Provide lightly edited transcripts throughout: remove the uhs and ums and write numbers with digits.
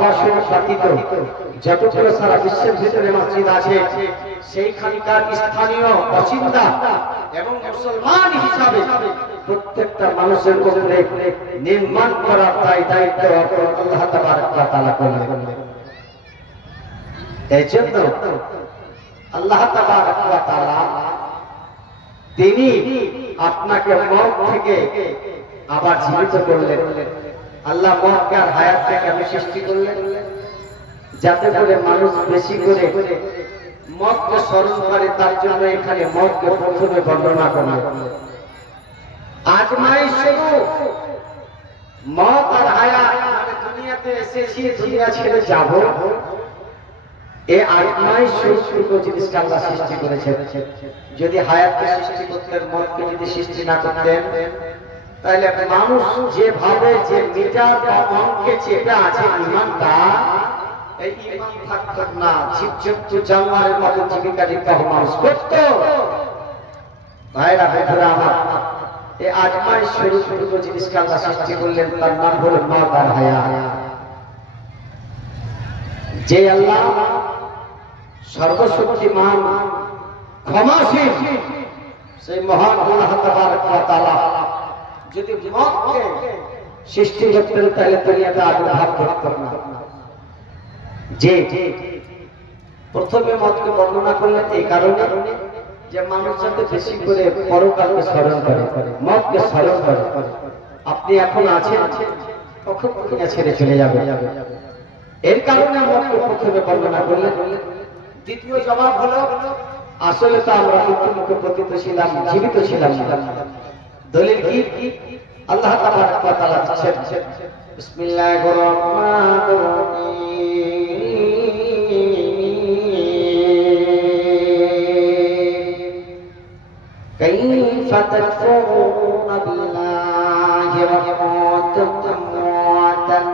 কাবা শরীফ ব্যতীত যতগুলো সারা বিশ্বের ভিতরে মসজিদ আছে সেইখানকার স্থানীয় বাসিন্দা এবং মুসলমান হিসাবে প্রত্যেকটা মানুষের উপরে নির্মাণ করার দায়িত্ব আল্লাহ তাবারক ওয়া তাআলা করলেন। এই জন্য আল্লাহ তাবারক ওয়া তাআলা তিনি আপনাকে মওত থেকে আবার জীবিত করলেন। আল্লাহ মওতকে আর হায়াতকে কেন সৃষ্টি করলেন? যাতে করে মানুষ বেশি করে মওতকে স্মরণ করে, তার জন্য এখানে মওতকে প্রথমে বর্ণনা করলেন। আজমাইশ শুরু, মওত আর হায়াত, মানে দুনিয়াতে এসেছি, দুনিয়া ছেড়ে যাব, এই আজমাইশ শুরু জিনিসটা আল্লাহ সৃষ্টি করেছেন। যদি হায়াতকে সৃষ্টি করতেন, মওতকে যদি সৃষ্টি না করতেন, তাহলে মানুষ যেভাবে যে মিটার বা অঙ্কে চেপে আছে ইমানটা, এই ইমান থাকতো না। জীবজন্তু জানোয়ারের মতো জীবিকা নির্বাহ মানুষ করত। ভাইরা বেধরা আমার, এই আজমাইশ শুরু জিনিসটা আল্লাহ সৃষ্টি করলেন, তার নাম হলো মওত আর হায়াত। যে আল্লাহ সর্বশক্তিমান, ক্ষমাশীল, সেই মহান আল্লাহ তাবারক ওয়া তাআলা যদি মওতকে সৃষ্টি করতেন তাহলে দুনিয়াতে আবির্ভাব ঘটত না। যে প্রথমে মওতকে বর্ণনা করলেন এই কারণে যে মানুষ যাতে বেশি করে পরকালকে স্মরণ করে, মওতকে স্মরণ করে। আপনি এখন আছেন, কখন দুনিয়া ছেড়ে চলে যাবে, এর কারণে মওতকে প্রথমে বর্ণনা করলেন। দ্বিতীয় জবাব হলো, আসলে তো আমরা মৃত্যুমুখে পতিত ছিলাম, জীবিত ছিলাম না। দলিল কি? আল্লাহ তাবারক ওয়া তাআলা বলেন, বিসমিল্লাহির রহমানির রহিম, কাইফা তাকফুরুনা বিল্লাহি ওয়া কুনতুম আমওয়াতান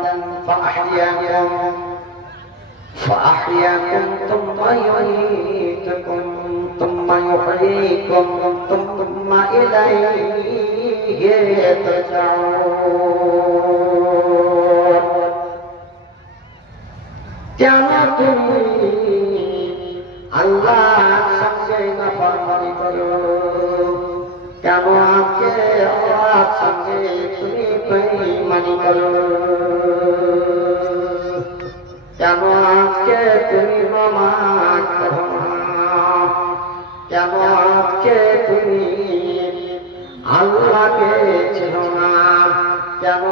فأحياكم ثم يميتكم ثم يحييكم ثم إليه ترجعون। কেন তুমি আল্লাহর সঙ্গে নাফরমানি করো? কেন আজকে আল্লাহর সঙ্গে তুমি বেঈমানি করো? কেন আজকে তুমি নামাজ পড়ো না? কেন আজকে তুমি আল্লাহকে চেনো না? কেন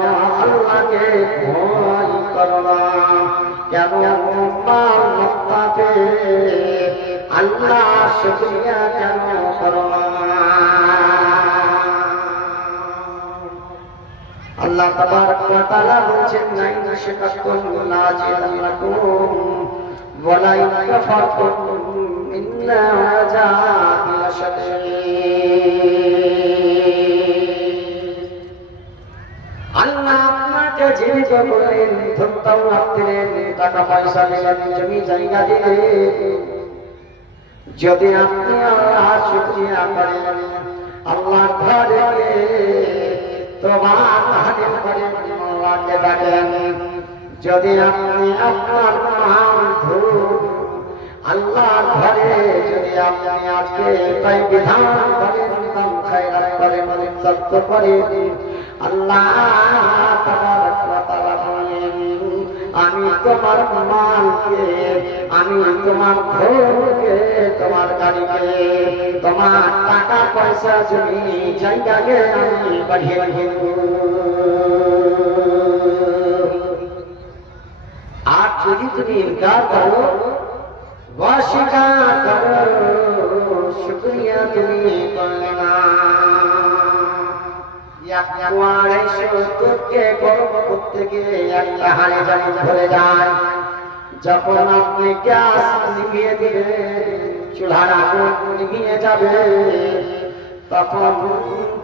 আল্লাহকে ভয় করো না? কেন মক্কাতে আল্লাহ শুকরিয়া কেন করো না? আল্লাহ তাবারক ওয়া তাআলা বলেছেন, লাইন শাকারতুম লাযিদান্নাকুম ওয়া লাইন কাফারতুম ইন্না আযাবি লাশাদীদ। আল্লাহ আপনাকে জীবিত করলেন, ধন রাখলেন, টাকা পয়সা দিলেন, জমি জায়গা দিলেন। যদি আপনি আল্লাহর শুকরিয়া করেন, আল্লাহর ঘরে তোমার তাহাজ্জুদ করেন, আল্লাহকে ডাকেন, যদি আপনি আপনার নাম ধরুন, আল্লাহর ঘরে যদি আপনি আজকে তাই বিধান করেন, দান খায়রাত করেন, সত্য করেন, আল্লাহ তাবারক ওয়া তাআলা বলেন, আমি তোমার মালকে, আমি তোমার ঘরকে, তোমার গাড়িকে, তোমার টাকা পয়সা জমি জায়গাকে আমি বাড়িয়ে দেব। আর যদি তুমি ইনকার করো, অস্বীকার করো, শুকরিয়া তুমি করলে না, তোকে গরম করতে গিয়ে একটা হাড়ি জানি ধরে যায়। যখন আপনি গ্যাস নিভিয়ে দিবেন, চুলার আগুন নিভিয়ে যাবে, তখন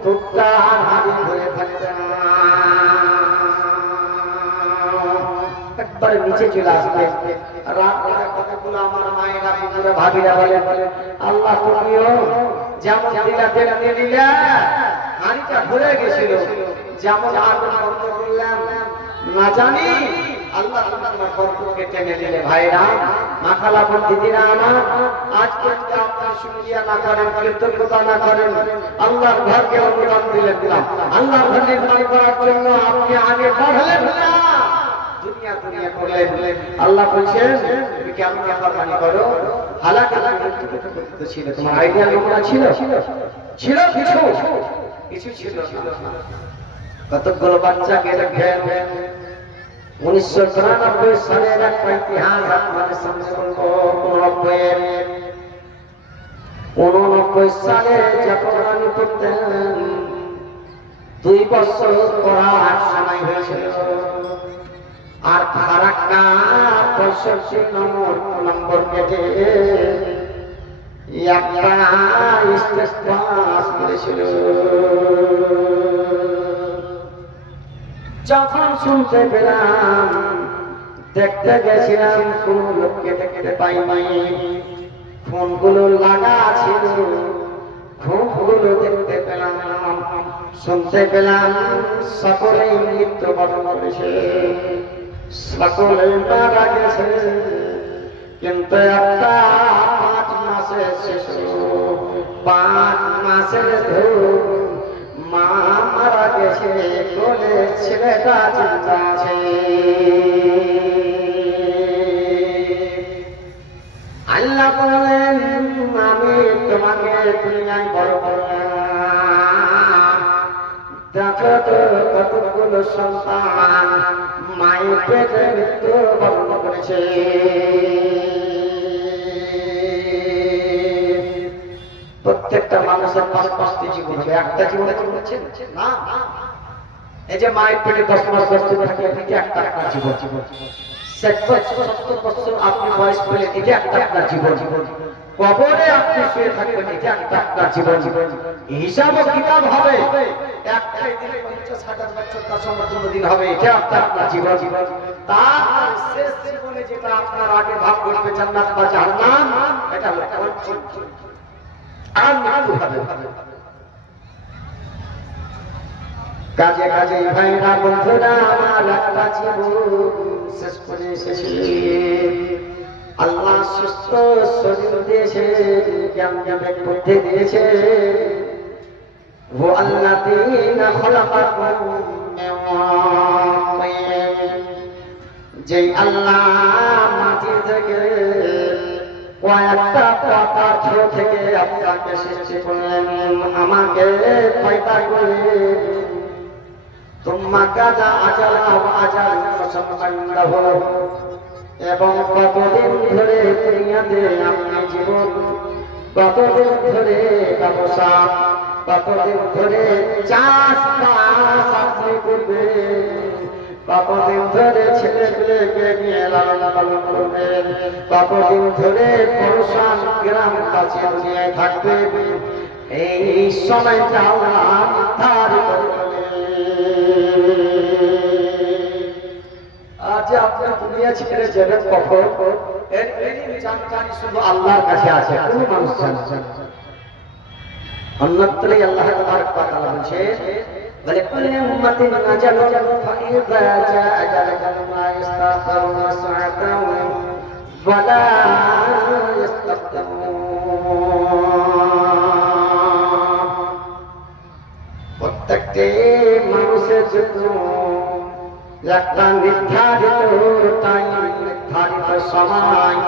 দুধটা হাড়ি ধরে থাকবে না, একবার নিচে চলে আসবে। রাত কতগুলো আমার মায়েরা পুকুরে ভাবিরা বলে, আল্লাহ তুমিও যেমন দিলা তেমনি দিলা, হাড়িটা ভরে গেছিল, যেমন আগুন বন্ধ করলাম না জানি আল্লাহ তোমার বরকতকে টেনে দিলে। ভাইরা মাখালা দিদিরা আমার, আজকে আপনার শুকরিয়া না করেন, কৃতজ্ঞতা না করেন, আল্লাহর ঘরকে অনুদান দিলেন না, আল্লাহর ঘর নির্মাণ করার জন্য আপনি আগে বাড়লেন না, দুনিয়া দুনিয়া করলেন। আল্লাহ বলছেন তুমি কেমন নাফরমানি করো, হালাক ছিল, তোমার আইডিয়া লোকরা ছিল ছিল কিছু ছিল না। কতগুলো বাচ্চাকে দেখেন 1994 সালের একটা ইতিহাস আপনাদের সামনে বলবো। 89 সালে যখন আমি পড়তেন, 2 বছর পড়ার সময় হয়েছিল, আর ফারাক্কা 65 নম্বর পেটে একটা স্টেজ পাস করেছিল। যখন শুনতে পেলাম, দেখতে গেছিলাম, কোন লোককে দেখতে পাই নাই, ফোনগুলো লাগা ছিল, ফোনগুলো দেখতে পেলাম, শুনতে পেলাম, সকলেই মৃত্যুবরণ করেছে, সকলেই মারা গেছে, কিন্তু একটা 5 মাসের শিশু, 5 মাসের ধূপ, মা মারা গেছে, কোলে ছেলেটা চিন্তা আছে। আল্লাহ বলেন আমি তোমাকে দুনিয়ায় বড় করলাম, দেখো তো কতগুলো সন্তান মায়ের পেটে মৃত্যুবরণ করেছে। প্রত্যেকটা মানুষের 5টি জীবন হবে, একটা জীবনে করছেন না। এই যে মায়ের পেটে 10 মাস বসতে থাকে, এটা একটা জীবন। 70 বছর আপনি বয়স পেলে, এটা একটা জীবন। কবরে আপনি শুয়ে থাকবেন, এটা একটা জীবন। হিসাব কিতাব হবে, একটাই দিনে 50,000 বছর তার সমতুল্য দিন হবে, এটা একটা জীবন। তার শেষ জীবনে যেটা আপনার আগে ভাগ করবে জান্নাত বা জাহান্নাম, এটা হলো আর মৃত্যু হবে। কাজে কাজে ভাইরা বন্ধুরা আমার, একটা জীবন শেষ করে এসেছি। আল্লাহ সুস্থ শরীর দিয়েছে, জ্ঞান জ্ঞানের বুদ্ধি দিয়েছে। ও আল্লাহ তিনা খলাকাকুম মিন তিন, যেই আল্লাহ মাটি থেকে কয়েকটা পদার্থ থেকে আপনাকে সৃষ্টি করলেন, আমাকে পয়দা করলেন। তুম্মা কাজা আজালা ওয়া আজালুন মুসাম্মান লাহু, এবং কতদিন ধরে দুনিয়াতে আপনি জীবন, কতদিন ধরে ব্যবসা, কতদিন ধরে চাষবাস আপনি করবেন, কতদিন ধরে ছেলে পেলেকে নিয়ে লালন পালন করবেন, কতদিন ধরে পরশান গ্রাম কাছে নিয়ে থাকবেন, এই সময়টা নির্ধারিত করলেন। আজ আপনি দুনিয়া ছেড়ে যাবেন কখন, এর জানকারি শুধু আল্লাহর কাছে আছে, কোনো মানুষ জানে না। অন্যত্রই আল্লাহ তাবারক ওয়া তাআলা বলছে, ওয়ালিকুল্লি উম্মাতিন আজালুন ফাইযা জাআ আজালুহুম লা ইস্তাখিরুনা সাআতান ওয়া লা ইস্তাকদিমুন। প্রত্যেকটি মানুষের জন্য একটা নির্ধারিত টাইম, নির্ধারিত সময়,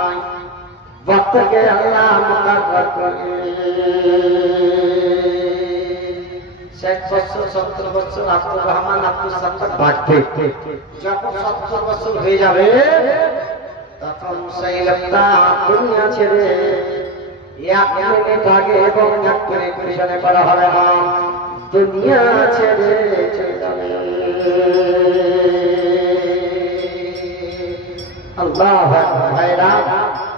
वक्त अल्लाह मुकर्रर करे। 60 বছর 70 বছর আব্দুর রহমান আব্দুল সাত্তার বাঁচবে, যখন 70 বছর হয়ে যাবে তখন সেই লোকটা দুনিয়া ছেড়ে এক মিনিট আগে এবং এক মিনিট পিছনে করা হবে না, দুনিয়া ছেড়ে চলে যাবে। আল্লাহ ভাইরা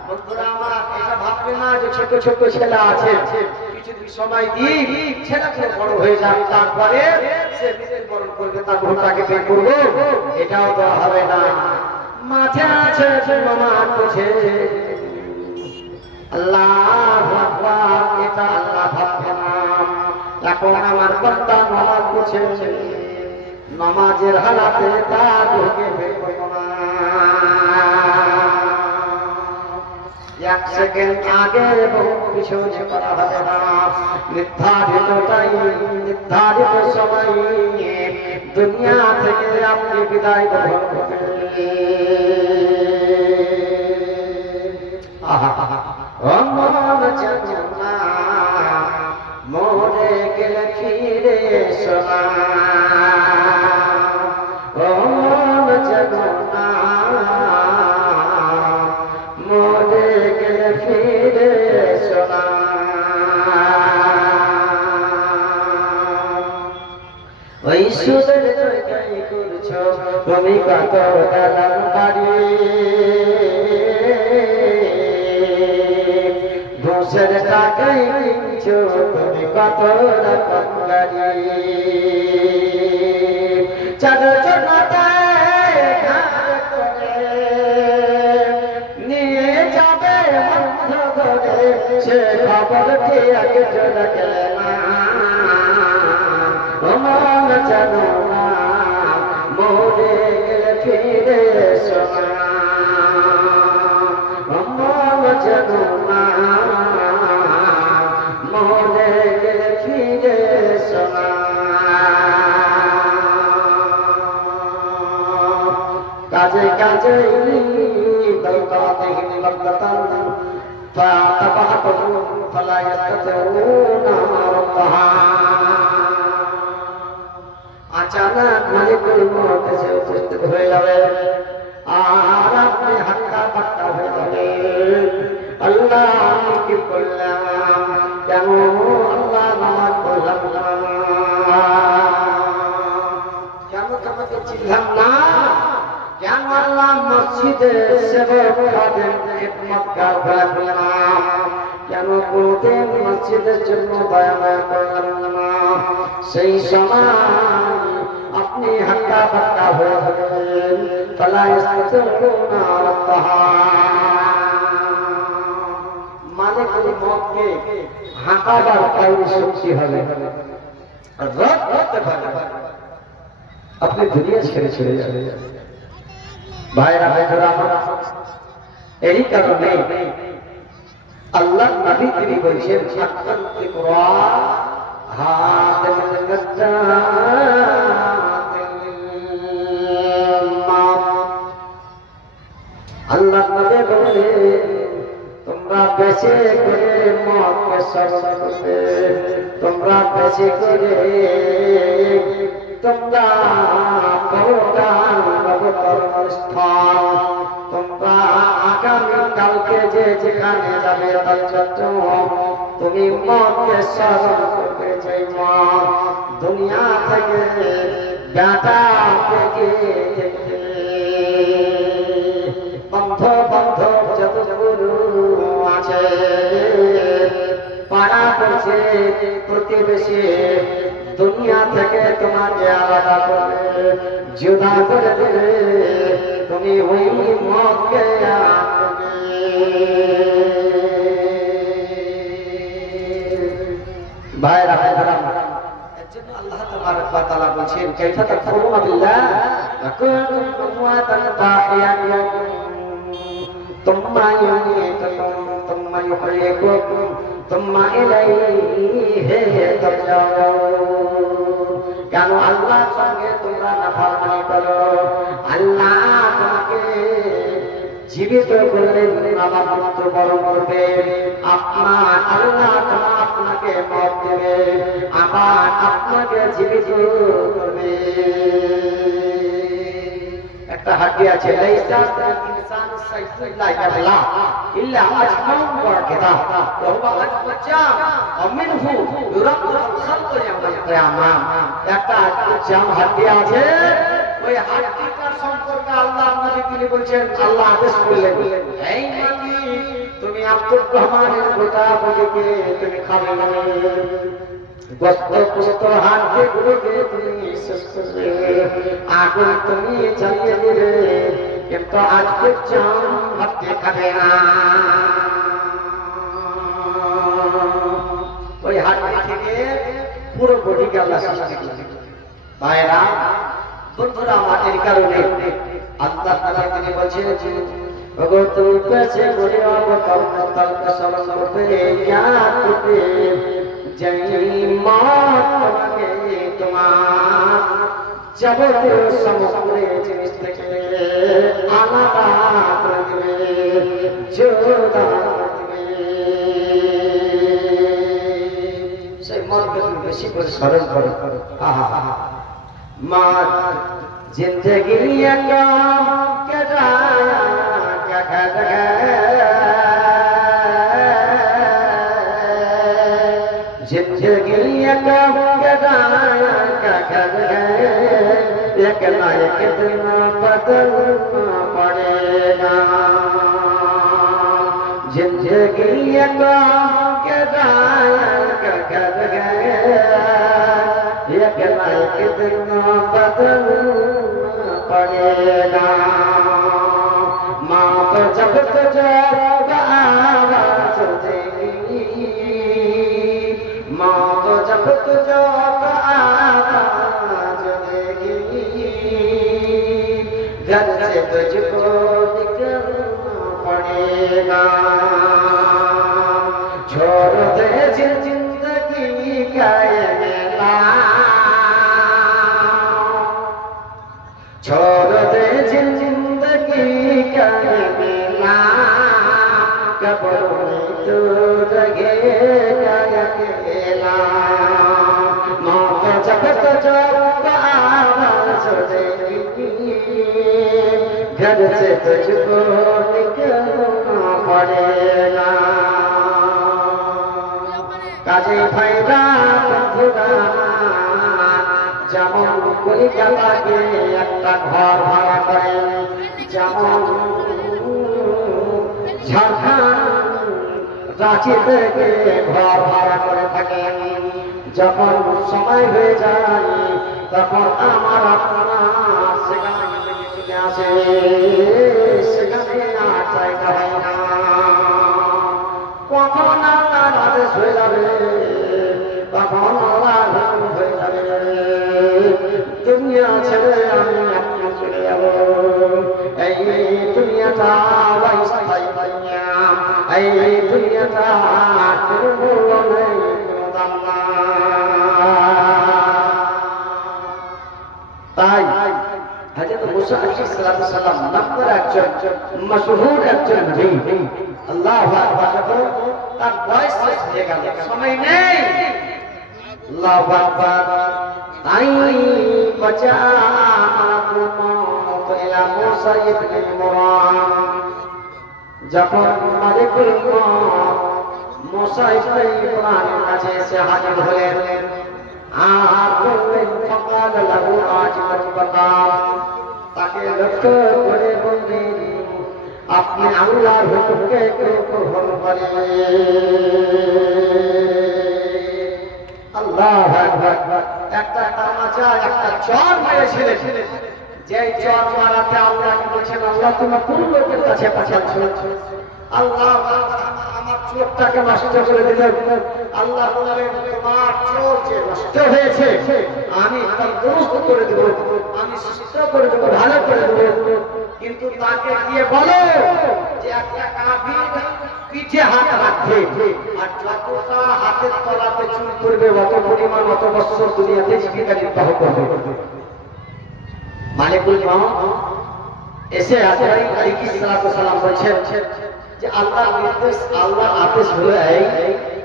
বন্ধুরা আমার, এটা ভাববে না যে ছোট ছোট ছেলে আছে, কিছুদিন সময় দিই ছেলেগুলো বড় হয়ে যাক, তারপরে সে মৃত্যুবরণ করবে, তার ভোটাকে বের করবো, এটাও তো হবে না। মাঠে আছে মাঠ করছে, আল্লাহু আকবার, এটা আল্লাহ ভাববে না। এখন আমার বান্দা নামাজ পড়ছে, নামাজের হালাতে তা ঢুকে বের করবো না। এক সেকেন্ড আগে এবং পিছনে করা হবে না। নির্ধারিত টাইম, নির্ধারিত সময় দুনিয়া থেকে আপনি বিদায় গ্রহণ করবেন। অমন চেতনা মরে গেলে ফিরে এসো না, অমন চেতনা মরে গেলে ফিরে এসো না। ওই সুদের জায়গায় করছো তুমি কত দালান বাড়ি, ঘুষের টাকায় কিনছো তুমি কত রকম গাড়ি। চাদর জোনাতে ঘাড় করে নিয়ে যাবে বন্ধ করে, সে খবর কি আগে চলে গেলে না। মন জানো না মরে গেলে ফিরে এসো না, মন জানো না মরে গেলে ফিরে এসো না। কাজে কাজে দলকাতিহীন লগ্নতান ফাতাবাহাতুম ফালা ইয়াস্তাতিউনা রাব্বাহা। अचानक मालिकुल मौत से उपस्थित হয়ে যাবে আর আপনি হাক্কা পাক্কা হয়ে যাবে। আল্লাহ আমি কি করলাম, কেন আল্লাহ নামাজ পড়লাম না, কেন তোমাকে চিনলাম না, কেন আল্লাহ মসজিদে সেবক খাদেম খিদমতগার রাখলাম, কেন কোনদিন মসজিদের জন্য দয়া করলাম না। সেই সময় আপনি হাক্কা পাক্কা হয়ে যাবেন। ফালা ইয়াস্তাতিউনা রাব্বাহা। মালিকুল মউতকে হাঁকাবার কাউরি শক্তি হবে রদ করতে পারবে, আপনি দুনিয়া ছেড়ে চলে যাবেন। ভাইরা ভাইরা আমার, এই কারণে আল্লাহ নবী তিনি বলছেন আত্মাকে কুরআন হাদিল গদ্দাম। আল্লাহ নবী বলে তোমরা বেশি করে মতকে স্মরণ করবে, তোমরা বেশি করে তোমরা পরকাল অবতরণস্থান, তোমরা আগামী কালকে যে যেখানে যাবে তার জন্য তুমি মতকে স্মরণ করবে। যে মত দুনিয়া থেকে বেটা থেকে বন্ধ বন্ধ যত গুরু আছে, পাড়া করছে প্রতিবেশী, দুনিয়া থেকে তোমাকে আলাদা করে জুদা করে দেবে, তুমি ওই মতকে ভাইরা ভাইরা। এর জন্য আল্লাহ তাবারক ওয়া তাআলা বলেন কাইফা তাকফুরুনা বিল্লাহ ওয়া কুনতুম আমওয়াতান ফাহিয়াকুম তুম্মা ইউমীতুকুম তুম্মা ইউহয়িকুম তুম্মা ইলাইহি তুরজাউন। কেন আল্লাহর সঙ্গে তোমরা নাফরমানি করো? আল্লাহ তোমাকে জীবিত করলেন, আমার মৃত্যু বরণ করবে, আপনার আল্লাহ আপনাকে মত দেবে, আবার আপনাকে জীবিত করবে। একটা হাড্ডি আছে, লাইসা ইনসানু সাইয়্যিদুল্লাহ ইয়াবলা ইল্লা আজমাউ ওয়াকিদা ওয়া হুয়া আজমাজাম ওয়া মিনহু ইউরাক্কুল খালকু ইয়াউমাল কিয়ামাহ। একটা জাম হাড্ডি আছে, ওই হাড্ডিটার সম্পর্কে আল্লাহ নবী তিনি বলছেন, আল্লাহ আদেশ করলেন, এই নবী তুমি আব্দুর রহমানের গোটা বডিকে তুমি খাবে না, গোস্ত গোস্ত হাড্ডি গুলোকে তুমি শেষ করবে, আগুন তুমি জ্বালিয়ে দিবে, কিন্তু আজকে জাম হাড্ডি খাবে না। ওই হাড্ডি থেকে পুরো বডিকে আল্লাহ সৃষ্টি করলেন। ভাইরা বন্ধুরা আমার, এই কারণে আল্লাহ তাআলা তিনি বলছেন अगर तुम पैसे बोले और कल का समझ पे याद पे जय मौत के तुम्हार जब तो समुद्रे जिस के आना बात में जोदा से मौत के बेसी पर सरल करो आहा मां जिंदगी का कराया जिंदगी का एक ना एक दिन बदलना पड़ेगा जिंदगी का एक ना एक दिन बदलना पड़ेगा माँ तो जब तुझे आवाज देगी माँ तो जब तुझे आवाज देगी घर से तुझको निकलना पड़ेगा छोड़ दे जिंदगी का ये मेला छोड़ दे जिंदगी का मेला कब्रों में तो जगेगा अकेला मौत जब तुझको आवाज देगी घर से तुझको निकलना पड़ेगा काजे फायदा बंधुरा যেমন কলিকাতাকে একটা ঘর ভাড়া করে যেমন ঝাড়খণ্ড রাঁচি থেকে ঘর ভাড়া করে থাকেন যখন সময় হয়ে যায় তখন আমার আপনারা সেখানে চলে আসে সেখানে আর জায়গা হয় না কখন আপনার আদেশ হয়ে যাবে তখন আল্লাহ হয়ে যাবে दुनिया छड़े আমি আপনি চলে যাব এই দুনিয়াটা অস্থায়ী দুনিয়া এই দুনিয়াটা কোনো মূল্য নেই কোনো দাম নাই তাই হযরত মুসা আলাইহিস সালাম নামের একজন মশহুর একজন নবী আল্লাহু আকবার তার বয়স শেষ হয়ে গেল সময় নেই আল্লাহু আকবার তাই बचा इला मूसा इब्ने इमरान যখন মালিকুল মউত मूसा इब्ने इमरान কাছে এসে হাজির হলেন আর বললেন ফাকাল লাহু আজিবাত বাতা তাকে লক্ষ্য করে বললেন আপনি আল্লাহর হুকুমকে গ্রহণ করেন আল্লাহু আকবার একটা তামাচা একটা চর মেরেছিলেন যে চর মারাতে আল্লাহ বলেছেন আল্লাহ তুমি কোন লোকের কাছে পাঠাচ্ছ আল্লাহ আমার চোখটাকে নষ্ট করে দিলেন আল্লাহ বললেন তোমার চোখ যে নষ্ট হয়েছে আমি তার দুরুস্ত করে দেব আমি সুস্থ করে দেব ভালো করে দেব কিন্তু তাকে গিয়ে বলো যে একটা কাফির পিঠে হাত রাখবে আর যতটা হাতের তলাতে চুল করবে অত পরিমাণ অত বছর দুনিয়াতে জীবিকা নির্বাহ করবে মালিকুল মউত এসে আজরাইল আলাইহিস সালাম বলছেন যে আল্লাহর নির্দেশ আল্লাহর আদেশ হলো এই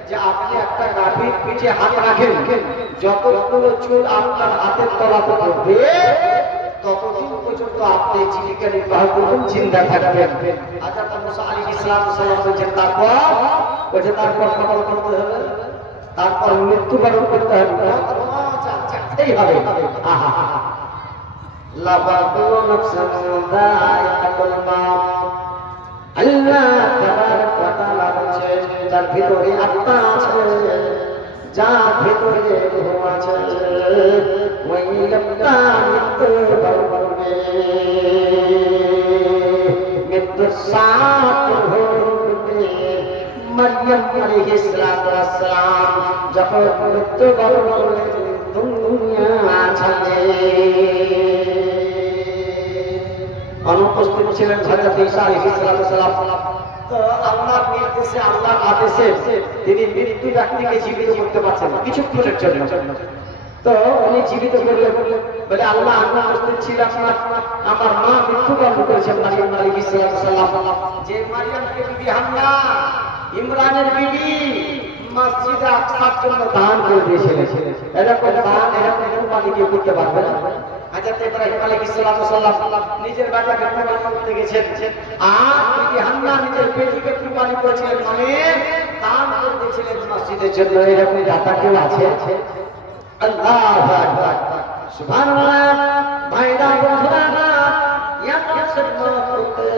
যে আপনি একটা কাফির পিঠে হাত রাখেন যতগুলো চুল আপনার হাতের তলাতে পড়বে ততদিন পর্যন্ত আপনি জীবিকা নির্বাহ করবেন জিন্দা থাকবেন হযরত মুসা আলাইহিস সালাম বলেছেন তারপর কবর করতে হবে তারপর মৃত্যুবরণ করতে হবে এই হবে আহা লাবাদু নাফসান দাইকাতুল মাউত আল্লাহ তাবারক ওয়া তাআলা বলেন যার ভিতরে আত্মা আছে যার ভিতরে রূহ আছে ওই লোকটা মৃত্যুবরণ করবে মৃত্যুর সাথ হবে মরিয়ম আলাইহিস সালাম যখন মৃত্যুবরণ করবে দুনিয়া ছাড়ে অনুপস্থিত ছিলেন হযরত ঈসা আলাইহিস সালাম। তো আল্লাহর নির্দেশে, আল্লাহর আদেশে তিনি মৃত্যু ব্যক্তিকে জীবিত করতে পারছেন কিছুক্ষণের জন্য। তো উনি জীবিত করলেন, বলে আল্লাহ আমি উপস্থিত ছিলাম না, আমার মা মৃত্যুবরণ করেছেন মারিয়াম আলাইহিস সালাম। যে মারিয়ামকে বিবি হান্না ইমরানের বিবি মসজিদে আকসার জন্য দান করে দিয়েছিলেন, এরকম দান এরকম কুরবানি কেউ করতে পারবে না। হযরত ইব্রাহিম আলাইহিস সালাম নিজের বেটাকে কুরবানি করতে গেছেন, আর বিবি হান্না নিজের বেটিকে কুরবানি করেছিলেন, মানে দান করে দিয়েছিলেন মসজিদের জন্য। এরকম দাতা কেউ আছে? আল্লাহু আকবার, সুবহানাল্লাহ। ভাইরা বন্ধুরা, ইয়াকসির মওতে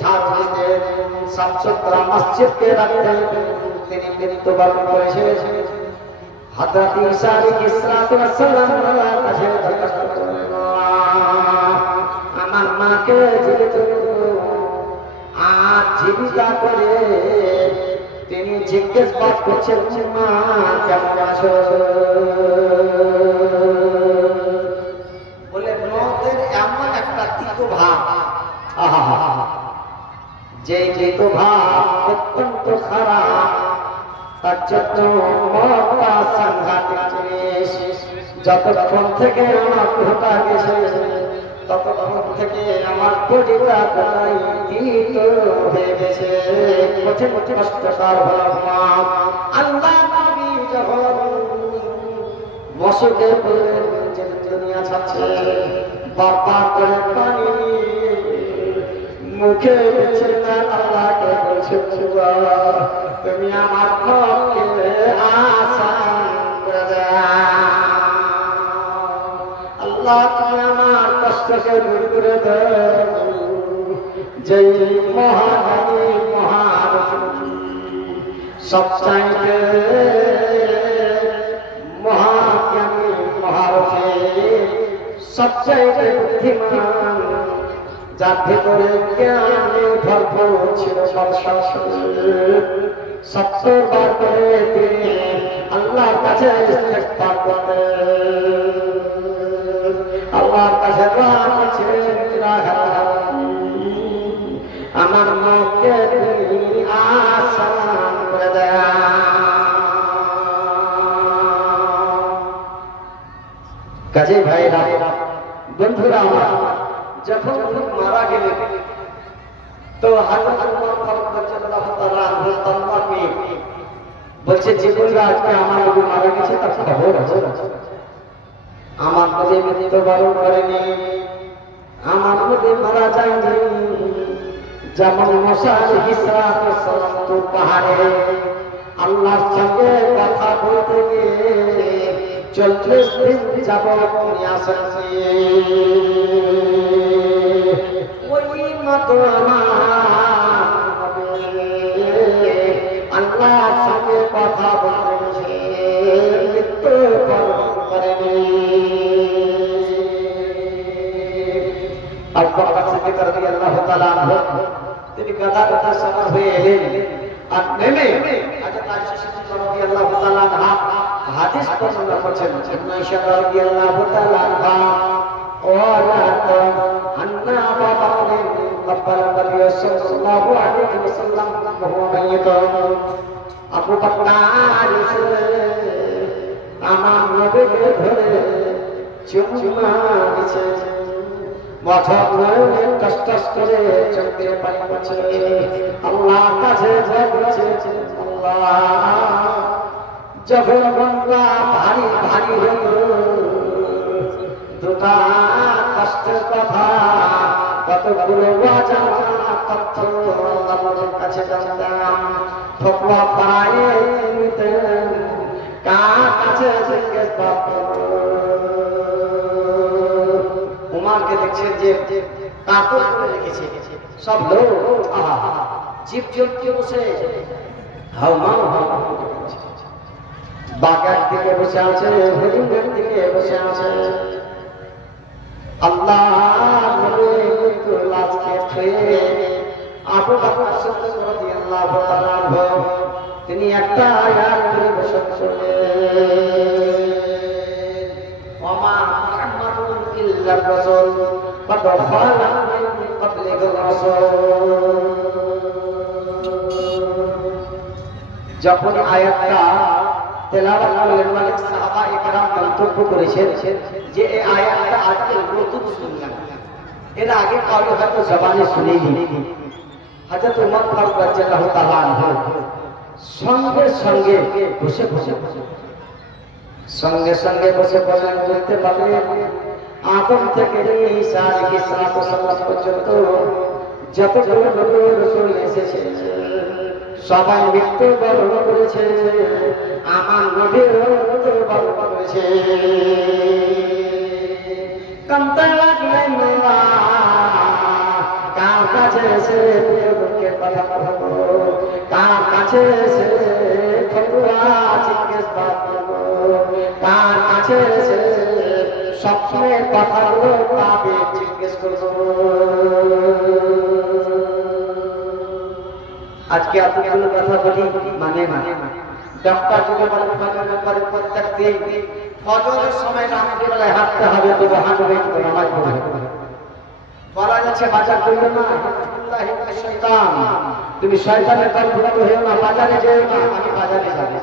ছাত্রীতে সাফসুতরা মসজিদকে রাখতে তিনি মৃত্যুবরণ করেছেন। হযরত ঈসা আলাইহিস সালাম কাছে দরখাস্ত করলেন, আমার মাকে জীবিত আর জীবিকা করে তিনি জিজ্ঞাসা করছেন, মা কেমন আছো? বলে মতের এমন একটা তিক্ত ভাব, যে তিক্ত ভাব অত্যন্ত খারাপ, তার জন্য মতটা সাংঘাতিক জিনিস। যতক্ষণ থেকে আমার ঘোটা গেছে ততক্ষণ থেকে আমার বডিটা প্রায় তিত হয়ে গেছে, কঠিন কষ্টকর ভাবনা। আল্লাহ নবী যখন মসজিদে দুনিয়া ছাড়ছে, বাবা করে পানি মুখে দিচ্ছে না, আল্লাহকে বলছে, তুমি আমার পক্ষে আসান করে দাও, আল্লাহ তুমি আমার কষ্টকে দূর করে দাও। যেই মহানবী মহারথী, সবচাইতে মহাজ্ঞানী মহারথী, সবচাইতে বুদ্ধিমান, যার ভেতরে জ্ঞানে ভরপুর ছিল, 70 বার করে তিনি আল্লাহর কাছে ইস্তেগফার করতেন, আল্লাহর কাছে দোয়া করছিলেন, আমার মতকে তুমি আসান করে দাও। কাজে ভাইরা বন্ধুরা, যখন মারা গেলেন তো হযরত ওমর ফারুক রাদিয়াল্লাহু তাআলা আনহু তলোয়ার নিয়ে বলছে, যে বলবে আজকে আমার নবী মারা গেছে তার খবর আছে, আমার নবী মৃত্যুবরণ করেনি, আমার নবী মারা যায়নি। যেমন মুসা আলাইহিস সালাম তো পাহাড়ে আল্লাহর সঙ্গে কথা বলতে গিয়ে 40 দিন যাবত নিয়ে আসেন, ওই মতো আল্লাহর সঙ্গে কথা বলেছে, মৃত্যুবরণ করেনি। আবু বকর সিদ্দিক রাদিয়াল্লাহু তাআলা আনহু তিনি গাদা সওয়ার হয়ে এলেন, আর নেমে হযরত আয়েশা সিদ্দিকা রাদিয়াল্লাহু তাআলা আনহা হাদিস বর্ণনা করছেন। আয়েশা রাদিয়াল্লাহু তাআলা আনহা ওয়ালাত আন্না আবু বকর কব্বালা নবী সাল্লাল্লাহু আলাইহি ওয়াসাল্লাম ওয়া হুয়া মাইয়িত। আবু বকর আমার নবীকে ধরে চুম্মা দিয়েছে, মাথা নয়নে কষ্ট করে চোখে পানি পড়ছে, আল্লাহ কাছে বলছে, আল্লাহ যখন গঙ্গা ভারী ভারী হল, দুটা কষ্টের কথা কতগুলো অজানা তথ্য আল্লাহর কাছে জানতাম, ফতোয়া পায়ে নিতেন, কার কাছে জিজ্ঞাসা উমারকে দেখছেন যে কাপড় করে রেখেছে, সব লোক জীব জন্তু বসে হাওমাও বাগান দিকে বসে আছে, হরিণের দিকে বসে আছে। আল্লাহ আবু বকর সিদ্দিক রাদিয়াল্লাহু তাআলা আনহু তিনি একটা আয়াত পরিবেশন করলেন, ওমা মুহাম্মাদুন ইল্লা রাসূল قد خلت من যখন আয়াতটা তেলাওয়াত করলেন মালিক সাহাবা ইকরাম মন্তব্য করেছেন যে এই আয়াতটা আজকে নতুন শুনলাম, এর আগে কারো হয়তো জবানে শুনিনি। হযরত ওমর ফারুক রাদিয়াল্লাহু তাআলা আনহু সঙ্গে সঙ্গে বসে বলেন বলতে পারলেন আদম থেকে ঈসা আলাইহিস সালাম পর্যন্ত যতগুলো নবী রাসূল এসেছে সবাই মৃত্যুবরণ করেছে, আমার নবীও মৃত্যুবরণ করেছে। কান্তা লাগলেন না কার কাছে এসে প্রিয়কে কথা বলবো, কার কাছে এসে ফতোয়া জিজ্ঞেস করবো, কার কাছে এসে সবসময় কথাগুলো পাবে জিজ্ঞেস করবো। আজকে এতগুলো কথা বলি মানে ডক্টর যদি বলেন ফজরের পরে প্রত্যেক দিন ফজরের সময় রাত্রিবেলায় হাঁটতে হবে, তবু হাঁটবেন তো নামাজ পড়বেন। বলা যাচ্ছে বাজার করবে না, শয়তান তুমি শয়তানের কল্পনাতে হয়েও না, বাজারে যেও না, আমি বাজারে যাবো।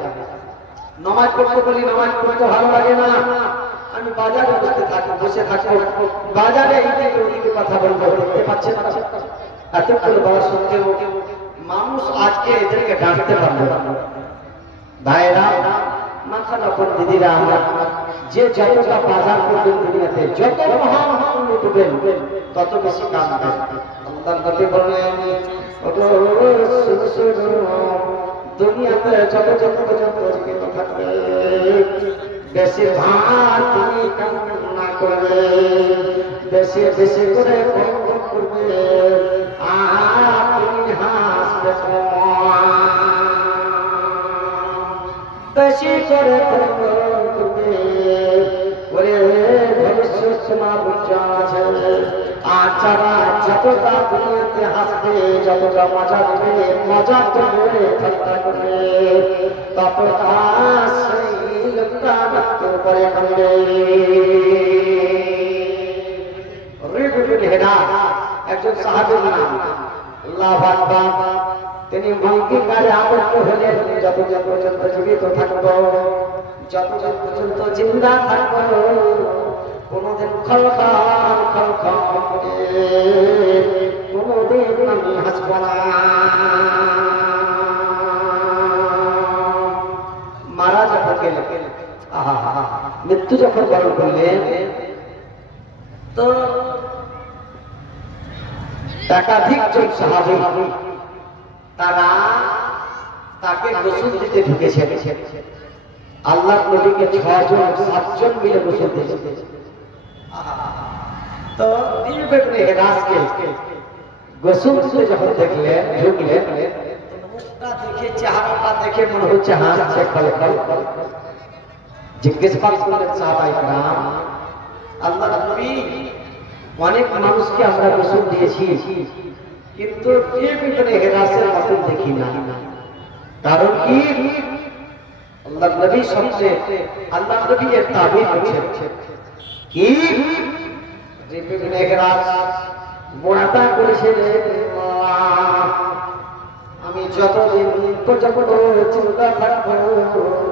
নামাজ পড়তে বলি নামাজ পড়তে ভালো লাগে না, আমি বাজারে বসে থাকবো, বাজারে এইদিকে ওদিকে কথা বলবো, দেখতে পাচ্ছেন এতগুলো বলা সত্ত্বেও মানুষ আজকে এদেরকে ডাকতে পারবে। ভাইরা মাথার ওপর দিদিরা, আমরা যে যতটা বাজার করবেন দুনিয়াতে, যত মহান উঠবেন তত বেশি কাঁদবেন। আল্লাহর নবী বলেন দুনিয়াতে যত পর্যন্ত জীবিত থাকবে বেশিরভাগ তুমি কান্না করবে, বেশি বেশি করে করবে, আর তুমি হাসবে, বেশি করে করবে। ওরে ভবিষ্যৎ তোমার বুঝা আছে, আর যারা যতটা দুনিয়াতে হাসবে, যতটা মজা দেবে, মজা করবে, ঠাট্টা করবে, ততটা সেই লোকটা মৃত্যুর পরে কাঁদবে। একজন সাহাবীর নাম আল্লাহু আকবার, তিনি অঙ্গীকারে আবদ্ধ হলেন যতদিন পর্যন্ত জীবিত থাকবো, যতদিন পর্যন্ত জিন্দা থাকবো, কোনদিন খলখাল করে কোনদিন আমি হাসব না। মারা যখন গেলেন, মৃত্যু যখন বরণ করলেন, তো একাধিক জন সাহাবী তারা তাকে গোসল দিতে ঢুকেছে। আল্লাহর নবীকে 6 জন 7 জন মিলে গোসল দিয়েছে। তো ইবনে হেরাসকে গোসল দিতে যখন দেখলেন, ঢুকলেন, মুখটা দেখে, চেহারাটা দেখে মনে হচ্ছে হাসছে খলখল। জিজ্ঞেস করলেন সাহাবায়ে কেরাম, আল্লাহর নবী অনেক মানুষকে আমরা গোসল দিয়েছি, কিন্তু ইবনে হেরাসের মতন দেখি না, কারণ কি? আল্লাহর নবী সবচেয়ে, আল্লাহর নবী এর তাবির করছেন কি ইবনে হেরাস ওয়াদা করেছিলেন, আমি যতদিন পর্যন্ত চিন্তা থাকবো,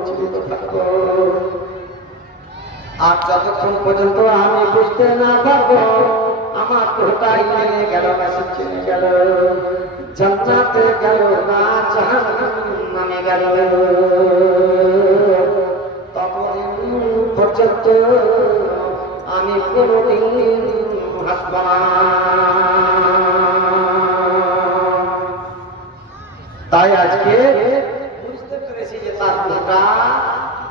জীবিত থাকবো, আর যতক্ষণ পর্যন্ত আমি বুঝতে না পারবো আমার কোথায় নিয়ে গেল, মেসেজ চলে গেল, জান্নাতে গেল না জাহান্নামে গেল, ততদিন পর্যন্ত আমি কোনদিন হাসব না। তাই আজকে বুঝতে পেরেছি যে তার কোটা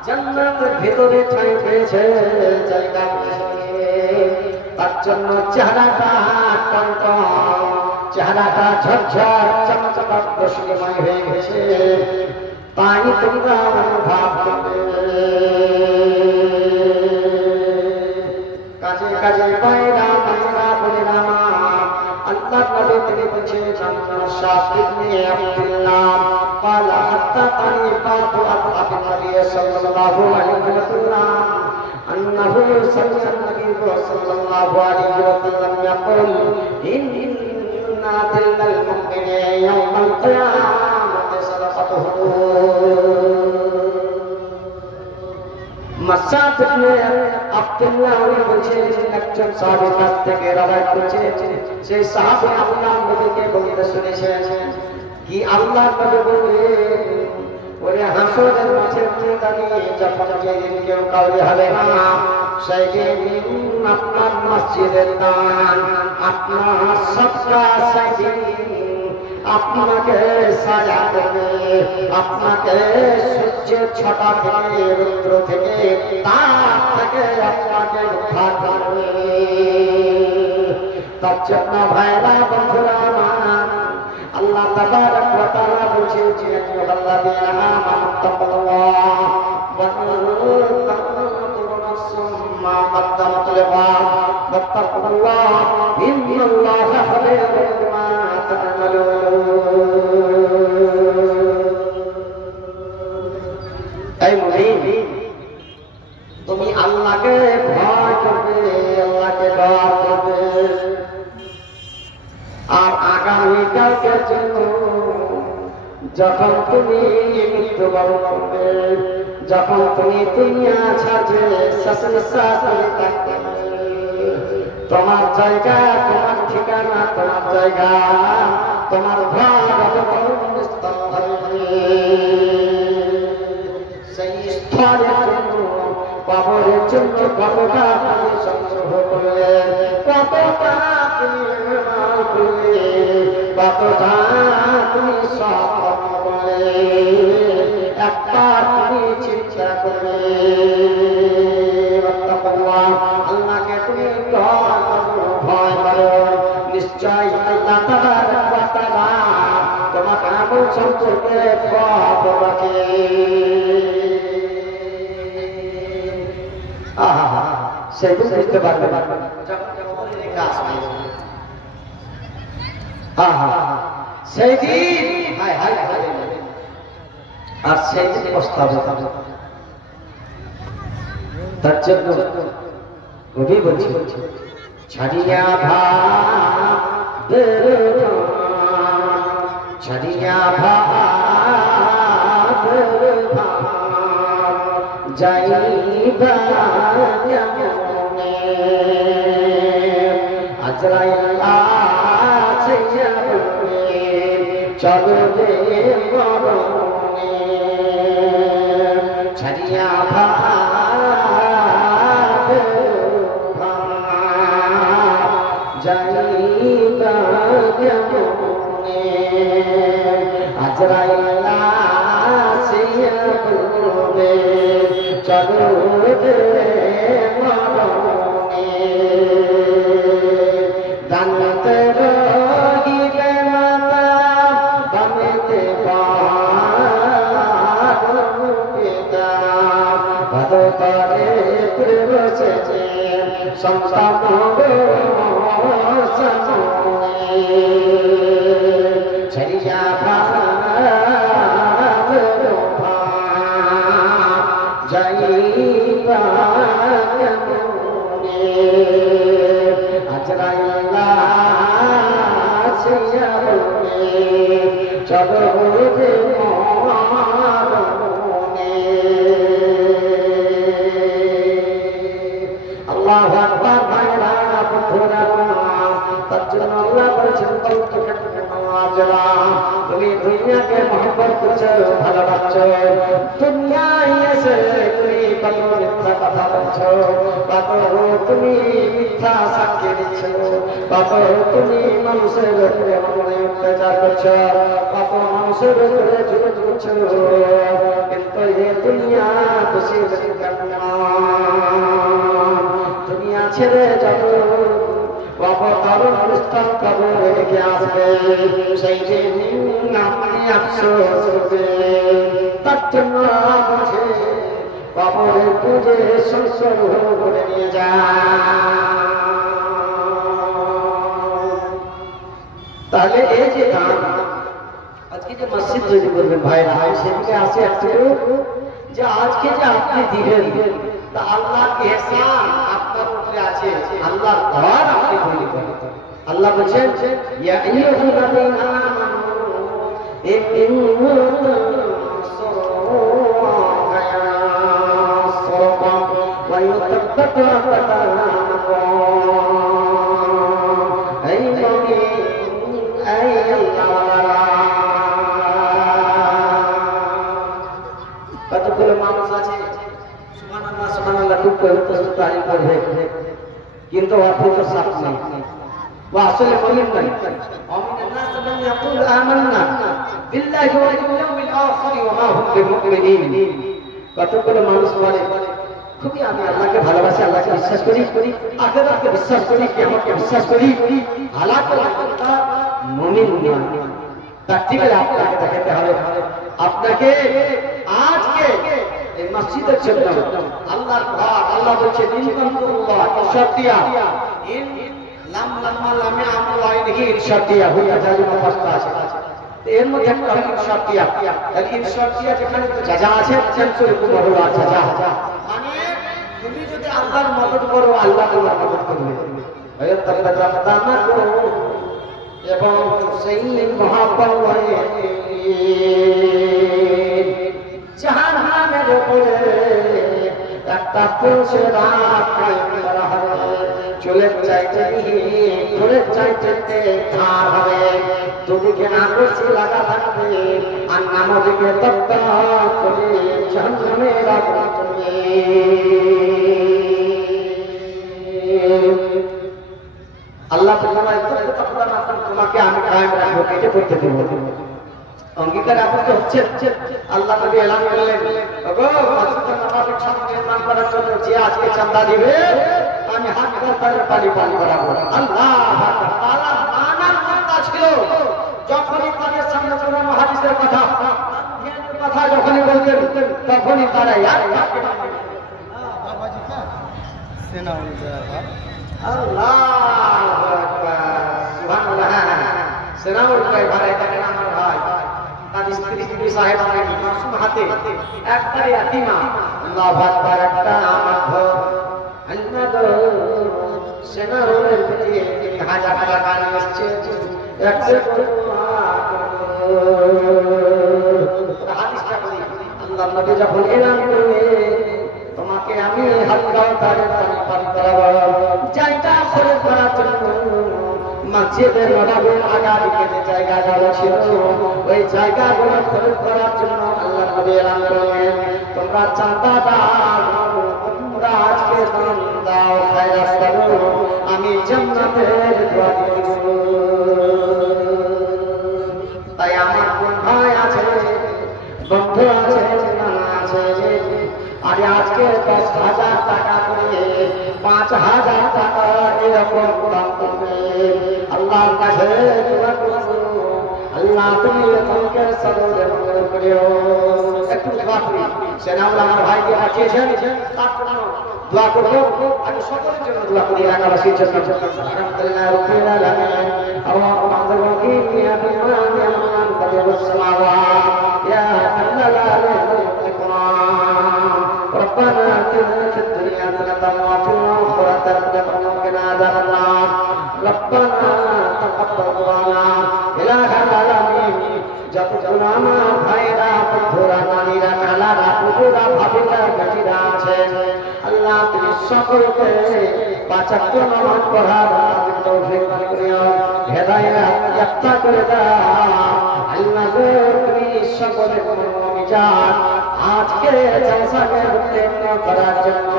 জান্নাতের ভিতরে ঠাঁই পেয়েছে, জায়গা পেয়েছে, তার জন্য চেহারাটা টনটন, চেহারাটা ঝরঝর চকচক রোশনীময় হয়ে গেছে। তাই তোমরা অনুভব করবে, কাজে কাজে বাইরা বাইরা বলে নামা। আল্লাহ নবী তিনি বলছেন, শাহ ইবনে আব্দুল্লাহ قال حدثني بعض أصحاب النبي صلى الله عليه وسلم أنه سمع النبي صلى الله عليه وسلم يقول إن تلك المؤمنين يوم القيامة صدقته مسعد بن আব্দুল্লাহ উনি বলছেন একজন সাহাবীর কাছ থেকে রওয়ায়াত করেছে সেই সাহাবী আল্লাহর নবীকে বলতে শুনেছেন কি আল্লাহর নবী বলেন ওরে হাসরের মাঠে দাঁড়িয়ে যখন যেদিন কেউ কাউকে হবে না সেই দিন আপনার মসজিদের দান আপনার সদকা সেদিন আপনাকে সাজা দেবে আপনাকে সূর্যের ছটা থেকে রৌদ্র থেকে তাপ থেকে আপনাকে উদ্ধার করবে তার জন্য ভাইরা বন্ধুরা আমার আল্লাহ তাবারক ওয়া তাআলা বলেছেন যে আল্লাযীনা আমানু তাকুল্লাহ ওয়া তাকুল্লাহু নাফসুম মা কদ্দামাত লিগাদ ওয়াত্তাকুল্লাহ ইন্নাল্লাহা খাবীরুম বিমা তা'মালুন। এই মুমিন তুমি আল্লাহকে ভয় করবে আল্লাহকে ডর করবে আর আগামীকালকের জন্য যখন তুমি মৃত্যুবরণ করবে যখন তুমি দুনিয়া ছাড়বে তোমার জায়গা তোমার ঠিকানা তোমার জায়গা তোমার ঘর সেই স্থলের জন্য কবরের জন্য কতটা তুমি সংগ্রহ করলে কতটা তুমি করলে কতটা তুমি সফল করলে একবার তুমি চিন্তা করবে আল্লাহকে তুমি ভয় করো নিশ্চয় আল্লাহ তাবারক ওয়া তাআলা তোমাকে আমল সম্পর্কে খবর রাখে। সেদিন বুঝতে পারবে সেই দিন আর সেই দিন প্রস্তাব তার জন্য কবি বলছি ছাড়িয়া ভাব ছাড়িয়া ভাব যাইবা আজরাইল আছে চলবে মরণে ছাড়িয়া ভাব যাইবা মরণে আজরাইল আছে চলবে মরণে দানতে রহিবে মাতা বামেতে পিতা ভদরে বসে সন্তান ছড়িয়া যাইবা আজরাইল আছে চলবে মরণে। আল্লাহু আকবার ভাইরা বন্ধুরা তার জন্য আল্লাহ বলেছেন তুমি দুনিয়াকে মহব্বত করছো ভালোবাসছো দুনিয়ায় এসে তুমি কত মিথ্যা কথা বলছো কত তুমি মিথ্যা সাক্ষী দিচ্ছ কত তুমি মানুষের উপরে অত্যাচার করছো কত মানুষের উপরে জুলুম করছো কিন্তু এই দুনিয়া খুশি দুনিয়া ছেড়ে যত অবতরণ স্থান কবর রেখে আসবে সেই দিন আপনি আফসোস করবে তার জন্য আছে কবরের পুজো সংসার করে নিয়ে তাহলে এই যে দান আজকে যে মসজিদ তৈরি করবেন ভাইরা সেদিকে আসে একটু যে আজকে যে আপনি দিবেন তা আল্লাহর ইহসান আপনার উপরে আছে আল্লাহর ঘর আপনি তৈরি করেন আল্লাহ বলছেন ইয়া আইয়ুহাল্লাযীনা আমানু ইন তানসুরুল্লাহা ইয়ানসুরকুম ওয়া ইউসাব্বিত আকদামাকুম। এই মুমিন এই আল্লাহ কতগুলো মানুষ আছে সুবহানাল্লাহ সুবহানাল্লাহ খুব পবিত্র তারিফ করবে কিন্তু অর্থ সাফ নেই وأصل قلنا ومن الناس من يقول آمنا بالله واليوم الآخر وما هم بمؤمنين কতগুলো মানুষ বলে খুবই আমি আল্লাহকে ভালোবাসি আল্লাহকে বিশ্বাস করি আখিরাতকে বিশ্বাস করি কিয়ামতকে বিশ্বাস করি হালাকে মুমিন নয় প্র্যাকটিক্যালি আপনাকে দেখাতে হবে আপনাকে আজকে এই মসজিদের জন্য আল্লাহর ঘর আল্লাহ বলছে দিন কন্ট্রোল্লাহ ইশাতিয়া ইন লাম লাম্মা লামে আমল আইনিহি ইরশাদিয়া হুয়া জালিমা পাঁচটা আছে এর মধ্যে একটা হলো ইরশাদিয়া তাহলে ইরশাদিয়া যেখানে জাযা আছে সেখানে খুব বড় আছে জাযা মানে তুমি যদি আল্লাহর মদদ করো আল্লাহ তোমার মদদ করবে হয় তাকদামা করো এবং সেই মহাপর্বয়ে জাহান্নামের উপরে একটা পুরুষের রাত কায়েম করা হবে চলে চাইতে ঘুরে চাইতে ধার হবে দুদিকে আগুন লাগা থাকবে আর নামদিকে তপ্ত করে জাহান্নামে রাখা চলবে। আল্লাহ তোমাকে আমি কায়েম রাখবো কেটে করতে দেবো অঙ্গীকার আপনাকে হচ্ছে আল্লাহ নবী এলান করলেন ওগো মসজিদের নবাবী ছাদ নির্মাণ করার জন্য যে আজকে চাঁদা দিবে আমি হাত করে পানি পান করাবো। আল্লাহ তাআলা মানার কথা ছিল যখনই তাদের সামনে কোরআন হাদিসের কথা যখনই বলতেন তখনই তারা আল্লাহু আকবার সুবহানাল্লাহ সেনাউল ভাই ভাই দেখেন আমার ভাই তার স্ত্রী বিবি সাহেব নাকি মাসুম হাতে একবারে ইয়াতিমা আল্লাহু আকবার একটা আমার ঘর আল্লাহ গো সেনাউলের প্রতি হাজার হাজার গান আসছে একটা হাদিসটা বলি আল্লাহ নবী যখন এলান করলেন তোমাকে আমি হালকা তারে পানি করাবো জায়গা করে করার জন্য মসজিদের নবাবের আগাদিকে যে জায়গাগুলো ছিল ওই জায়গাগুলো খরচ করার জন্য আল্লাহ নবী এলান করলেন তোমরা চাঁদা দাও তোমরা আজকে দান দাও খায়রাত করো আমি জান্নাতের দোয়া দিব। তাই আমার কোন ভাই আছে বন্ধু আছে নানা আছে আরে আজকে 10,000 টাকা করে 5,000 টাকা এরকম দান করবে আল্লাহর কাছে দোয়া করব আল্লাহ তুমি তোমাকে সদরে মঙ্গল করিও। একটু দোয়া করি সেনাউল আমার ভাইকে পাঠিয়েছেন তার জন্য দোয়া করব আমি সকলের জন্য দোয়া করি এলাকাবাসীর জন্য আলহামদুলিল্লাহ রাব্বিল আলামিন আল্লাহুম্মা আযরকি ইয়া বিমান ইয়া মান তাবিউস সামাওয়াত ইয়া তাআলা ربنا آتنا في الدنيا حسنة وفي الآخرة حسنة وقنا عذاب النار ربنا تقبل دعانا إله العالمين যতজন আমার ভাইরা বন্ধুরা নারীরা খালারা পুকুরা ভাবিরা গাছিরা আছেন আল্লাহ তুমি সকলকে পাঁচ নামাজ পড়ার তৌফিক দান করিও হেদায়েত ইয়াফতা করে দাও আল্লাহ তুমি সকলের মিজান আজকে জলসাকে উত্তীর্ণ করার জন্য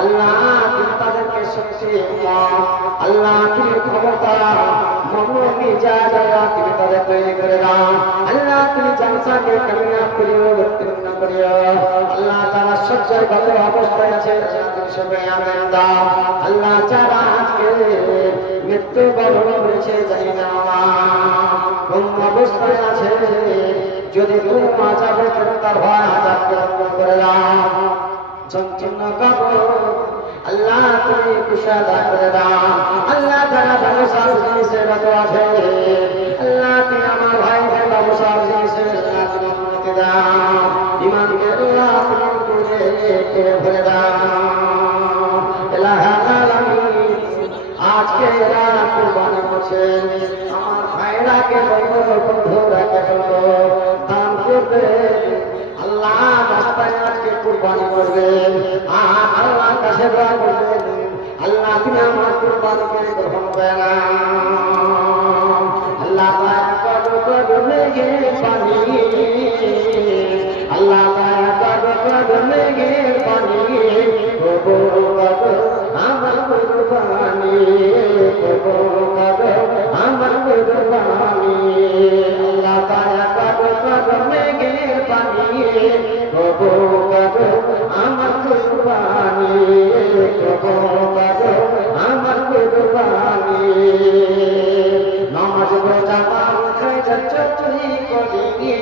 আল্লাহ তুমি তাদেরকে শক্তি আল্লাহ তুমি ক্ষমতা মিজাজ আল্লাহ তুমি তাদের তৈরি করে দাও আল্লাহ তুমি জলসাকে কামিয়াব করিও উত্তীর্ণ করিও আল্লাহ যারা শয্যাগত অবস্থায় আছে তুমি সবাই আমিন দাও আল্লাহ যারা আজকে মৃত্যুবরণ করেছে জানি না কোন অবস্থায় আছে যদি তুমি আযাবে তার ভয় আযাবকে বন্ধ করে দাও যন্ত্রণা কাবো আল্লাহ তুমি কুশাদা করে দাও আল্লাহ যারা ব্যবসা জিনিসের মত আছে আল্লাহ তুমি আমার ভাইকে ব্যবসা জিনিসের তুমি উন্নতি দাও ইমানকে আল্লাহ তুমি ভরে দাও ইলাহা আলামিন আজকে রাত কুরবানি করছেন আমার ভাইরাকে বন্ধুরাকে বলো দান করবে আল্লাহ রাস্তায় আজকে কুরবানি করবে আর আল্লাহর কাছে দোয়া করবেন আল্লাহ তুমি আমার কুরবানিকে গ্রহণ করেন আল্লাহ করবে গে পানি আল্লাহ করবে গে পানি আমার কুরবানি আমার কুরবানি আল্লাহ করবে গে পানি আমার কুরবানি আমার কুরবানি নামাজ রোজা পান খাই যাচ্ছ তুই করি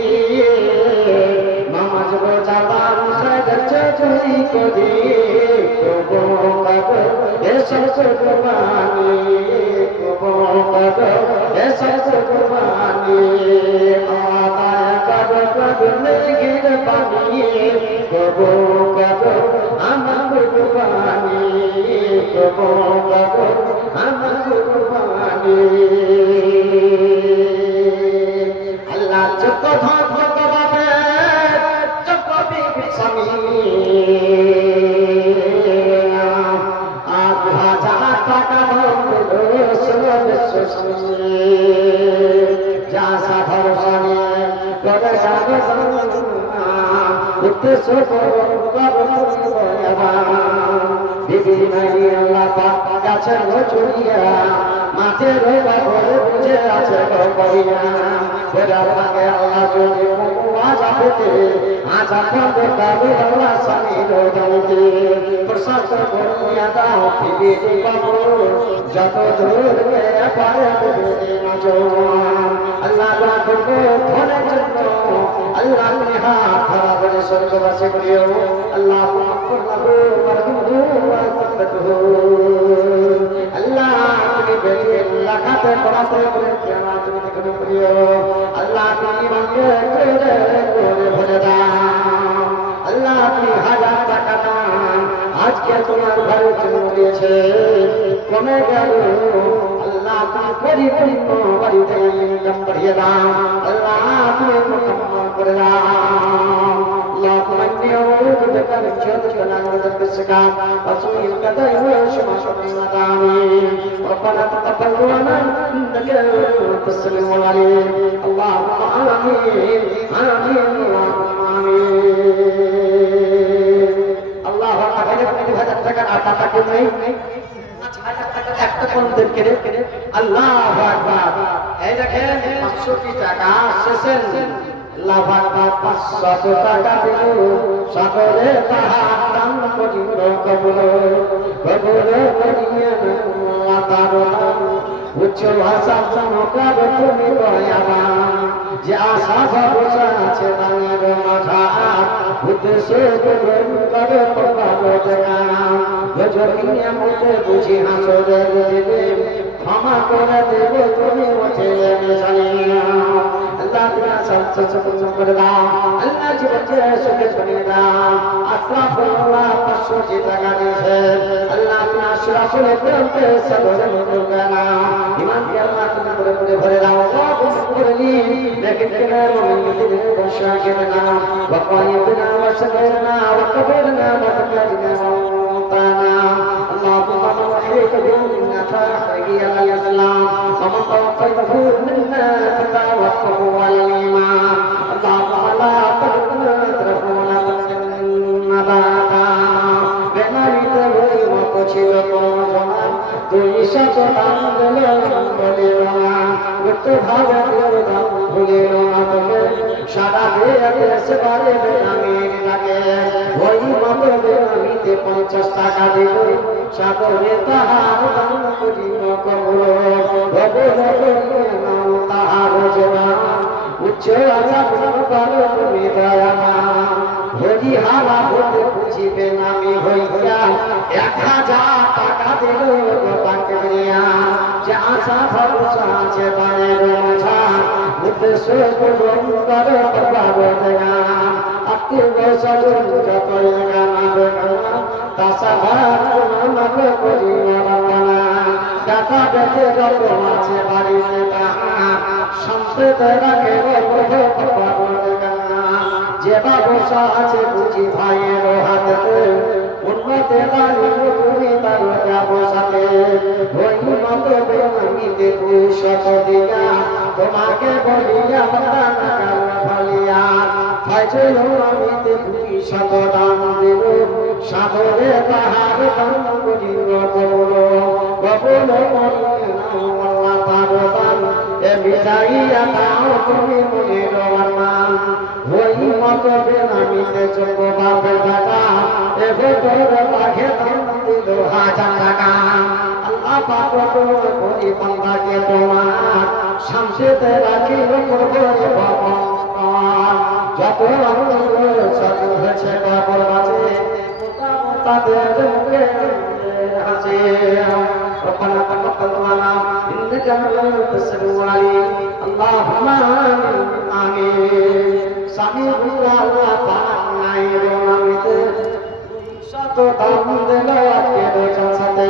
নামাজ রোজা পান খাই যাচ্ছ তুই করি এসব কুরবানি এসব কুরবানি আমার কুরবানি আমার কুরবানি আল্লাহ যত ধন পাবে যত স্বামী 8,000 টাকা যা সাধারণ গাছের চুরিয়া মাঠের বুঝে আছে আল্লাহ যদি যাবে আজা করবে আল্লাহ স্বামী প্রসাদ দাও যত জোর আল্লাহ করবে ধনের জন্য আল্লাহ তুমি হাত ধরা করে স্বর্গবাসী করিও আল্লাহ আল্লাহ তুমি বেরিয়ে লাগাতে পড়াতে করে তুমি দেখে করিও আল্লাহ তুমি ইমানকে ভরে দাও আল্লাহ তুমি 1000 টাকা দান আজকে তোমার ঘরে জন্য দিয়েছে কমে গেল আল্লাহ তুমি পরিপূর্ণ বাড়িতে ইনকাম বাড়িয়ে দাও আল্লাহ তুমি মুকম্মল করে দাও اللهم اني اعوذ بك من شر ما نزلت بالسكام وسوء القدر وشماتة المدامين ربنا تقبل منا انك انت السميع العليم اللهم امين امين اللهم امين الله اكبر 1000 টাকার আটা টাকা নেই একটা কোন দিন কেড়ে আল্লাহু আকবার এই দেখেন 500 টাকা শেষের আল্লাহু আকবার 500 টাকা দিল সকলে তাহার দান করিল কবুল করিয়া আল্লাহ তাআলা উচ্চ ভাষা চমকার তুমি দয়াবান যে আশা ভরসা আছে দানের মাঝার উদ্দেশ্য গ্রহণ করে পাবো দেখা গজরিয়া মতে বুঝি হাসরের দিনে ক্ষমা করে দেব তুমি ওঠে আমি জানি আল্লাহ তুমি সব করে দাও আল্লাহ জীবনকে সুখে বানিয়ে দাও আস্তাগফিরুল্লাহ 500 টাকা দিয়েছে আল্লাহ তুমি আসলে প্রেমকে সদরে করে দাও ইমানকে আল্লাহ তুমি করে ভরে দাও করলি लेकिन किना मोमिन बशा के ना वक़ायतना वसगरना वकबरना वतकजना ताना اللهم من وحيك بنا فاحيي على الاسلام ومن توفيته منا فتوفه على الايمان اللهم لا تركنا تركنا نباتا بناري تبي وقشل قوما তুইশা আন্দোলন বলিল না করতে ভাবে ভুলিল না তবে সারা দেশে বারে বেনামির লাগে ওই মতো বেনামিতে 50 টাকা দিল সাগরে তাহার দান করিল কবল তাহার জোড়া উচ্চ আশা পারো তুমি দয়ামা হরি হারা বলতে বুঝিবে নামি হইয়া 1000 টাকা দিল যে আশা ভরসা আছে বানের মাঝা উদ্দেশ্য গ্রহণ করে পাবো দেখা আত্মীয় স্বজন যত গানা বেগানা তাসা ভাত নামক করি না টাকা বেঁচে যত আছে বাড়িতে সম্পদে রাখে যে ব্যবসা আছে বুঝি ভাইয়ের হাতে উন্নতে তুমি তার ব্যবসাতে ওই মত আমি দেখু শত দিয়া তোমাকে বলিয়া বলিয়া ফাইজল আমি দেখু শত দান দেব সাগরে তাহার দান করিল কবল কবল আল্লাহ তার দান এ মিটাইয়া দাও তুমি মনের মান ওই মত আমি চোখ বাপে টাকা এ ভোটর পাখে দান দিল 1000 টাকা আল্লাহ পাক করি বান্দাকে তোমার শামসেতে রাখিল করবে ভগবান যত সত হয়েছে কবর আছে তাদের মুখে আছে ربنا تقبل منا انك انت السميع العليم اللهم آمين سميع الله পানাই রোনামিতে শত দাম দিল আজকে জানসাতে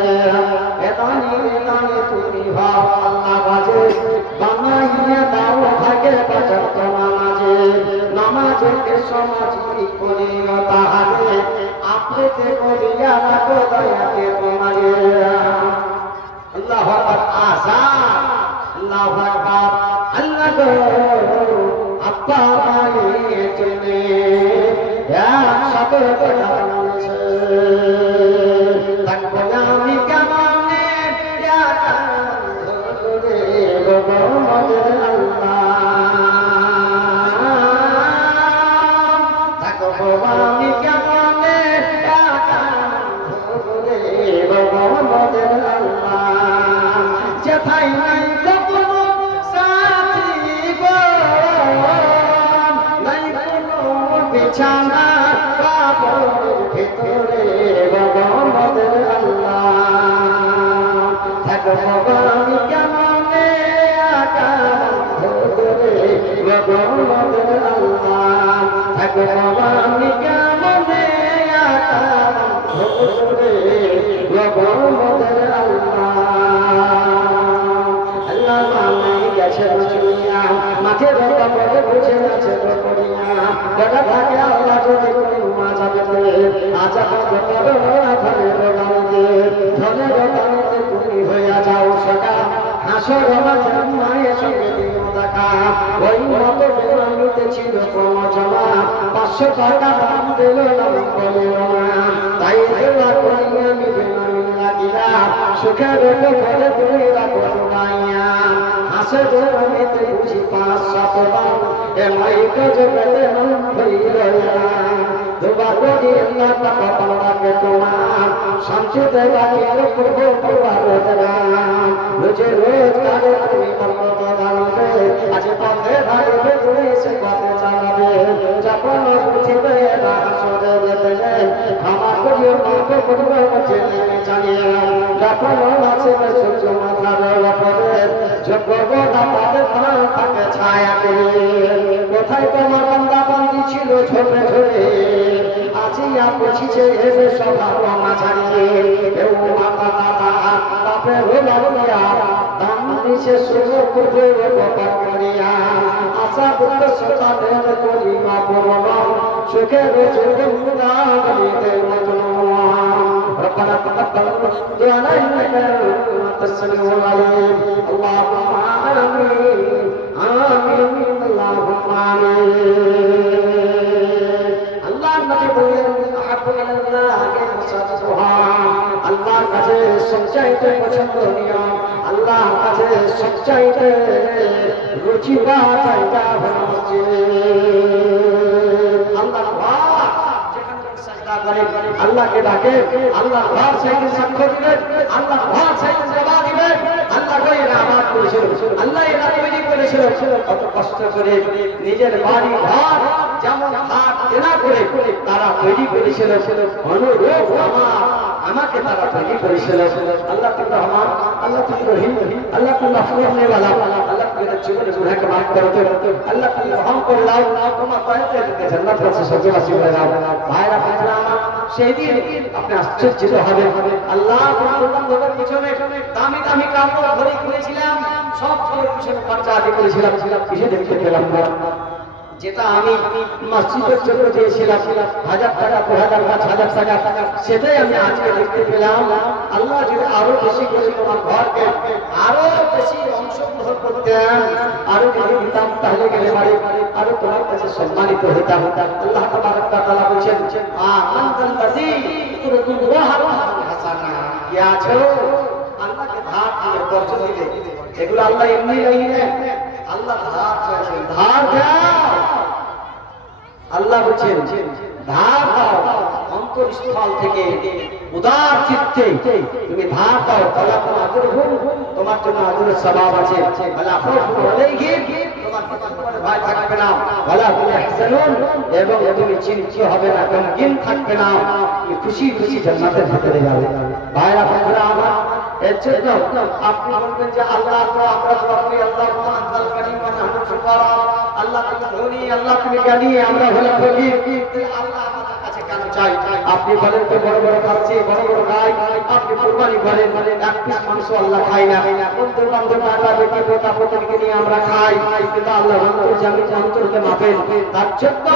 এদানি তুমি ভাব আল্লাহ বাজে বানাইয়া দাও থাকে বাজাত নামাজে নামাজকে সমাজি করিও তাহারে আপনি করিয়া রাখো দয়াকে তোমারে আল্লাহু আকবার আযান আল্লাহু আকবার আল্লাহ গো আব্বা মায়ে চলে এক শত জানছে থাকবো আমি কেমনে ধরে গোবিন্দ আল্লাহ থাকবো আমি কেমনে ধরে গোবিন্দ আল্লাহ যেথাই নাই কখনো সাথী গো নাই কোনো বিছানা কাপড়ের ভিতরে গোবিন্দ আল্লাহ থাকবো আমি কেমনে ধরে গোবিন্দ আল্লাহ থাকবো আমি কেমনে ধরে গোবিন্দ মাঠে দেখা পড়ে বুঝে আছে দেখা থাকে আল্লাহ যদি কোনো মাজা পেতে আজা ধনে রকানিতে তুমি হইয়া যাও সকা হাসর মায়ের সঙ্গে দিও দেখা ওই মত বেমানিতে ছিল প্রমোচনা 500 টাকা দাম দিল না বলে তাই দেওয়া করিয়া নিবে লাগিয়া সুখের ঘরে তুমি রাখো গাইয়া হাসে জমিতে বুঝি 500 দাম এ মাইকে জগতে মন হইল দুবা করি না টাকা পাওয়াকে তোমার শান্তিতে রাখিলে করবো পরিবার রোজে রোজ কাজে তুমি মন্নত জানবে আজ পথে থাকবে তুমি সে পথে চালাবে যখন উঠিবে হাসরে যেতে ক্ষমা করিও মাকে করবে চেনে জানিয়ে যখন আছে সূর্য মাথার উপরে যোগ্য গোটা পথে থাকে ছায়া করে কোথায় তোমার বান্দা বান্দি ছিল ঝরে ঝরে আজিয়া পছিছে এসে সভা মাঝারিয়ে কেউ মাতা দাদা বাপে হইয়া দাম দিছে শুরু করবে বাবা করিয়া আশা করতে সতা দেব করি মা পূর্ণ সুখে চোখে মুদা গলিতে মজনু ربنا تقبل دعانا انك انت السميع العليم اللهم امين امين اللهم امين الله نبي بولن احب الى الله مساتها الله কাছে সবচাইতে পছন্দনীয় আল্লাহ কাছে সবচাইতে রুচিবা চাইতা হচ্ছে আল্লাহ কে ডাকে আল্লাহ ভার সাইতে সাক্ষ্য দিবে আল্লাহ ভার সাইতে জবাব দিবে আল্লাহ কই নামাজ করেছিল আল্লাহ এটা তৈরি করেছিল কত কষ্ট করে নিজের বাড়ি ঘর যেমন হাত দেনা করে তারা তৈরি করেছিল অনুরূপ আমাকে তারা তৈরি করেছিল আল্লাহ তুম রহমান আল্লাহ তুম রহিম আল্লাহ তুম গফুর করনে वाला আল্লাহ मेरे जीवन गुनाह के माफ करो अल्लाह तुम रहम कर लाओ तुम्हारा कहते हैं जन्नत से सजा नसीब लगाओ भाईरा সেই দিন আপনি আশ্চর্যিত হবেন। আল্লাহ বন্ধুবান্ধবের পিছনে দামি দামি কাপড় ঘড়ি কিনেছিলাম, সব পিছনে খরচা আদি করেছিলাম, কিছু দেখতে পেলাম না। যেটা আমি মসজিদের জন্য দিয়েছিলাম 1000 টাকা, 2000 বা 5000 টাকা, সেটাই আমি আজকে দেখতে পেলাম। আল্লাহ যদি আরো বেশি করে তোমার ঘরকে আরো বেশি অংশগ্রহণ করতেন, আরো যদি দিতাম, তাহলে গেলে পারে আরো তোমার কাছে সম্মানিত হতাম। আল্লাহ তাবারক ওয়া তাআলা বলেন, আমানতাল্লাযী তুরদুল্লাহ হাসানা, কি আছো আল্লাহকে ধার দিয়ে কর্জ দিলে, এগুলো আল্লাহ এমনি নেই, আল্লাহ ধার চাইছেন, ধার দাও। আল্লাহ বলছেন ধার দাও, অন্তরস্থল থেকে উদার চিত্তে তুমি ধার দাও, তোমার জন্য আজরের সওয়াব আছে। তোমার ভয় থাকবে না, এবং তুমি চিন্তিত হবে না, গমগিন থাকবে না, খুশি খুশি জান্নাতের ভিতরে যাবে। ভাইরা ভাইরা আমার, এর জন্য আপনি বলবেন যে আল্লাহ তো আমরা তো আপনি আল্লাহ আনজাল কারীম ওয়া নাহনু ফুকারা, আল্লাহ তুমি ধনী, আল্লাহ তুমি জ্ঞানী, আমরা হলাম ফকির, আল্লাহ আমাদের কাছে কেন চাই? আপনি বলেন তো বড় বড় খাচ্ছে, বড় বড় খাই, আপনি কুরবানি করেন, এক পিস মাংস আল্লাহ খাই না, বন্ধু বান্ধব টাকা বেটি পোতা পোতাকে নিয়ে আমরা খাই, কিন্তু আল্লাহ অন্তর জামি অন্তরকে মাপেন। তার জন্য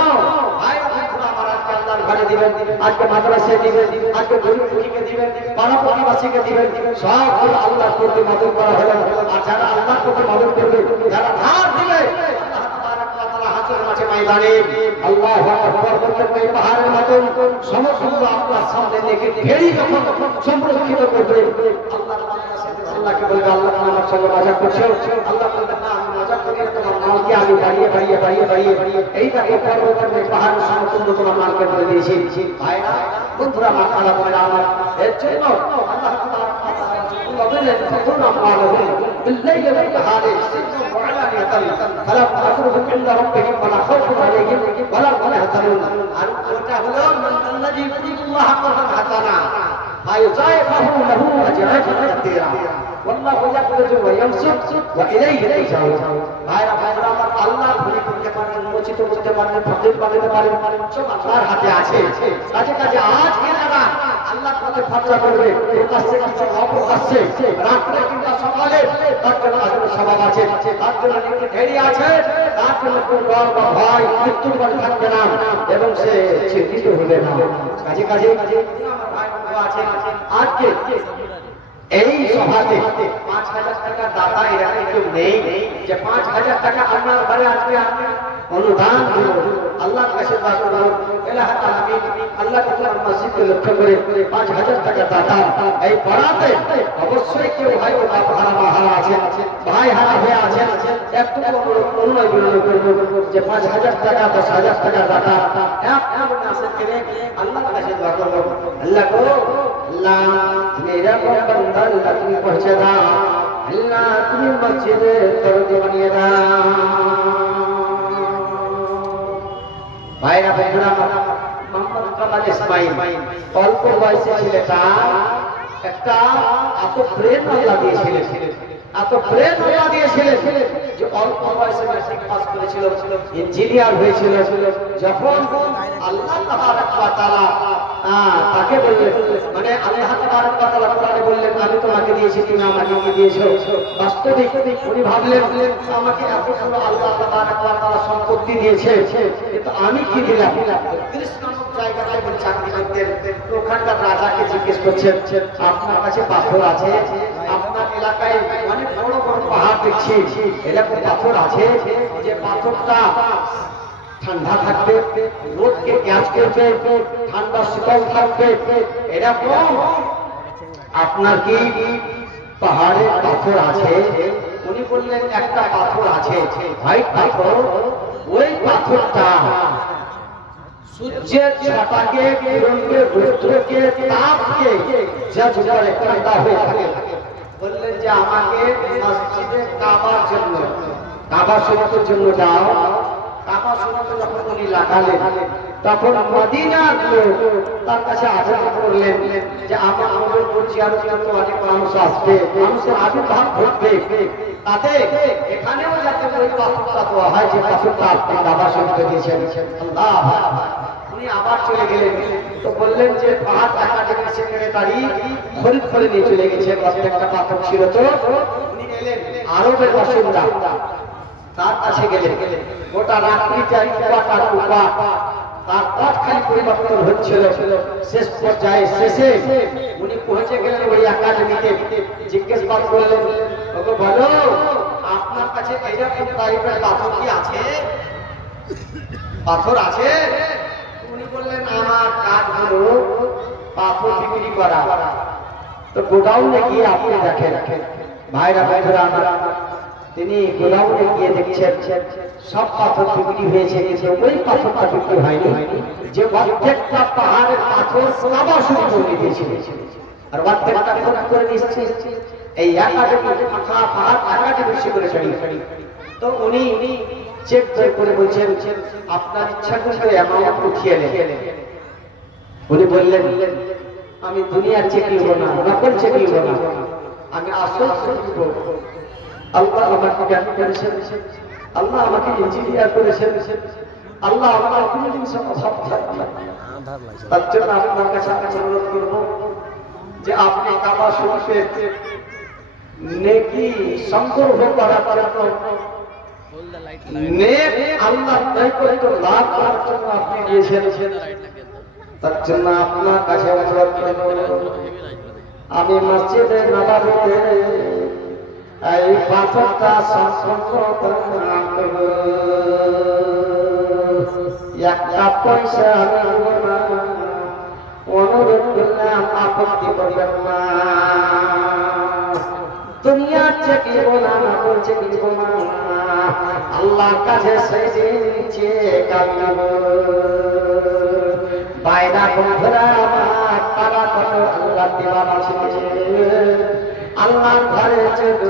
ভাই আল্লাহর ঘরে দিবেন, আজকে মাদ্রাসায় দিবেন, আজকে গরিব দুঃখীকে দিবেন, পাড়া প্রতিবাসীকে দিবেন, সব আল্লাহর প্রতি মদত করা হবে। আর যারা আল্লাহর প্রতি মদত করবে, যারা ধার দিবে, আল্লাহ তাবারক ওয়া তাআলা হাসরের মাঠে ময়দানে আল্লাহু আকবার বলতে পাহাড়ের মতন সমস্ত আপনার সামনে দেখে ঘেরি যখন সংরক্ষিত করবে, আল্লাহর আল্লাহকে বলবে আল্লাহ তুমি আমার সঙ্গে মজা করছো, আল্লাহ বলবে না আমি মজা করি না, তোমার মালকে আমি বাড়িয়ে বাড়িয়ে বাড়িয়ে বাড়িয়ে এইটাকে পর্বতের পাহাড়ের সমতুল্য তোমার মালকে বলে দিয়েছি। ভাইরা বন্ধুরা, আমার খারাপ হয় না আমার, এর জন্য আল্লাহ بالليل والنهار سرا وعلانية فلا تأخذهم عند ربهم ولا خوف عليهم ولا هم يحزنون. من الذي يريد الله قرضا حسنا فيضاعفه له أجرا كثيرا والله يقبض ويبسط وإليه ترجعون. ভাইরা ভাইরা আমার, আল্লাহ ভুলে করতে পারেন, মোচিত করতে পারেন, ফকির বানাতে পারেন, সব আল্লাহর হাতে আছে। কাজে কাজে আজকে যারা আল্লাহর পথে খরচা করবে, প্রকাশ্যে কিছু অপ্রকাশ্যে, রাত্রে কিংবা সকালে, তার জন্য আজরের সওয়াব আছে, তার জন্য নেকি ঢেরি আছে, তার জন্য কোনো ডর বা ভয় মৃত্যুর ভয় থাকবে না, এবং সে চিন্তিত হবে না। কাজে কাজে আমার ভাই বন্ধু আছে, আজকে এই সভাতে 5000 টাকা দাতা এরকম কেউ নেই যে 5000 টাকা আপনার ঘরে আসবে, আপনি অনুদান দিল। আল্লাহর কাছে দোয়া করব, ইলাহি আলামিন, আল্লাহ তোমার মসজিদকে লক্ষ্য করে 5000 টাকা দাতা এই পড়াতে অবশ্যই কেউ ভাই ও বাপ হারা মা হারা আছে, ভাই হারা হয়ে আছে, একটু অনুনয় বিনয় করব যে 5000 টাকা 10000 টাকা দাতা এক মাসে করে আল্লাহর কাছে দোয়া করব, আল্লাহ গো, আল্লাহ মেরা বান্দা আল্লাহ তুমি পৌঁছে দাও, আল্লাহ তুমি মসজিদে দরজা বানিয়ে দাও। ভাইরা ভাইরা, মোহাম্মদ কামাল ইসমাইল অল্প বয়সে ছেলেটা একটা এত প্রেম আল্লাহ দিয়েছিলেন, এত প্রেম আল্লাহ দিয়েছিলেন যে অল্প বয়সে ম্যাট্রিক পাস করেছিল, ইঞ্জিনিয়ার হয়েছিল। যখন আল্লাহ তাবারক ওয়া তাআলা তাকে বললেন, মানে আল্লাহ তাবারক ওয়া তাআলা কোরআনে বললেন আমি তোমাকে দিয়েছি, তুমি আমাকে কি দিয়েছো? বাস্তবিক উনি ভাবলেন আমাকে এত বড় আল্লাহ তাবারক ওয়া তাআলা সম্পত্তি দিয়েছে, কিন্তু আমি কি দিলাম? কৃষ্ণ নামক জায়গায় বলে চাকরি করতেন, ওখানকার রাজাকে জিজ্ঞেস করছেন আপনার কাছে পাথর আছে? আপনার এলাকায় অনেক বড় বড় পাহাড় দেখছি, এরকম পাথর আছে যে পাথরটা ঠান্ডা থাকবে, রোদকে ক্যাচ করবে, ঠান্ডা শীতল থাকবে, এরকম আপনার কি পাহাড়ে পাথর আছে? উনি বললেন একটা পাথর আছে, হোয়াইট পাথর, ওই পাথরটা সূর্যের ছটাকে, কিরণকে, রৌদ্রকে, তাপকে জাজ করে ঠান্ডা হয়ে থাকে। বললেন যে আমাকে মসজিদে কাবার জন্য, কাবা শরীফের জন্য দাও। কাবা শরীফ যখন উনি লাগালেন, তখন মদিনার লোক তার কাছে আবেদন করলেন যে আমরা আমাদের করছি, আরো তো অনেক মানুষ আসবে, মানুষের আবির্ভাব ঘটবে, তাতে এখানেও যাতে ওই পাথরটা দেওয়া হয় যে পাথরটা আপনি কাবা শরীফে দিয়েছেন। আল্লাহ উনি আবার চলে গেলেন। তো বললেন যে পাহাড় একাডেমির সেক্রেটারি খরিদ করে নিয়ে চলে গেছে, প্রত্যেকটা পাথর ছিল। তো উনি এলেন আরবের বাসিন্দা, তার কাছে গেলেন। গোটা রাত্রিটা তার খালি পরিবর্তন হচ্ছিল। শেষ পর্যায়ে শেষে উনি পৌঁছে গেলেন ওই একাডেমিতে। জিজ্ঞেস করলেন, ওকে বলো আপনার কাছে এইরকম টাইপের পাথর কি আছে? পাথর আছে? উনি বললেন আমার কাজ হলো পাথর বিক্রি করা। তো গোডাউনে গিয়ে আপনি দেখেন ভাইরা ভাইরা আমার, তিনি গোডাউনে গিয়ে দেখছেন সব পাথর বিক্রি হয়েছে, কিন্তু ওই পাথরটা বিক্রি হয়নি যে প্রত্যেকটা পাহাড়ের পাথর কাবা শুরু করে দিয়েছিল, আর প্রত্যেকটা খোঁজ করে নিচ্ছে এই একাডেমি পাহাড় একাডেমি সেক্রেটারি। তো উনি চেক করে বলছেন আপনার ইচ্ছা করে অ্যামাউন্ট উঠিয়ে নেন। উনি বললেন আমি দুনিয়ার চেক নিব না, নকল চেক নিব না, আমি আসল চেক নিব। আল্লাহ আমাকে জ্ঞান করেছেন, আল্লাহ আমাকে ইঞ্জিনিয়ার করেছেন, আল্লাহ আমার কোনো জিনিস অভাব থাকবে না। তার জন্য আপনার কাছে আমি অনুরোধ করব যে আপনি কাবা শরীফের নেকি সংগ্রহ করার জন্য, নেক আল্লাহর নৈকট্য লাভ করার জন্য আপনি গিয়েছেন, তার জন্য আপনার কাছে অনুরোধ করব আমি মসজিদে নববীতে এই পাথরটা সম্পূর্ণ একটা পয়সা আমি দেব না, অনুরোধ করলাম আপত্তি করবেন না। দুনিয়ার চেক নিব না, নকল চেক নিব না, আল্লাহর কাছে সেই দিন চেক আমি নেব। বাইরা বন্ধুরা আমার, তারা কত আল্লাহ দিওয়ানা ছিল, আল্লাহর ঘরে ছিল,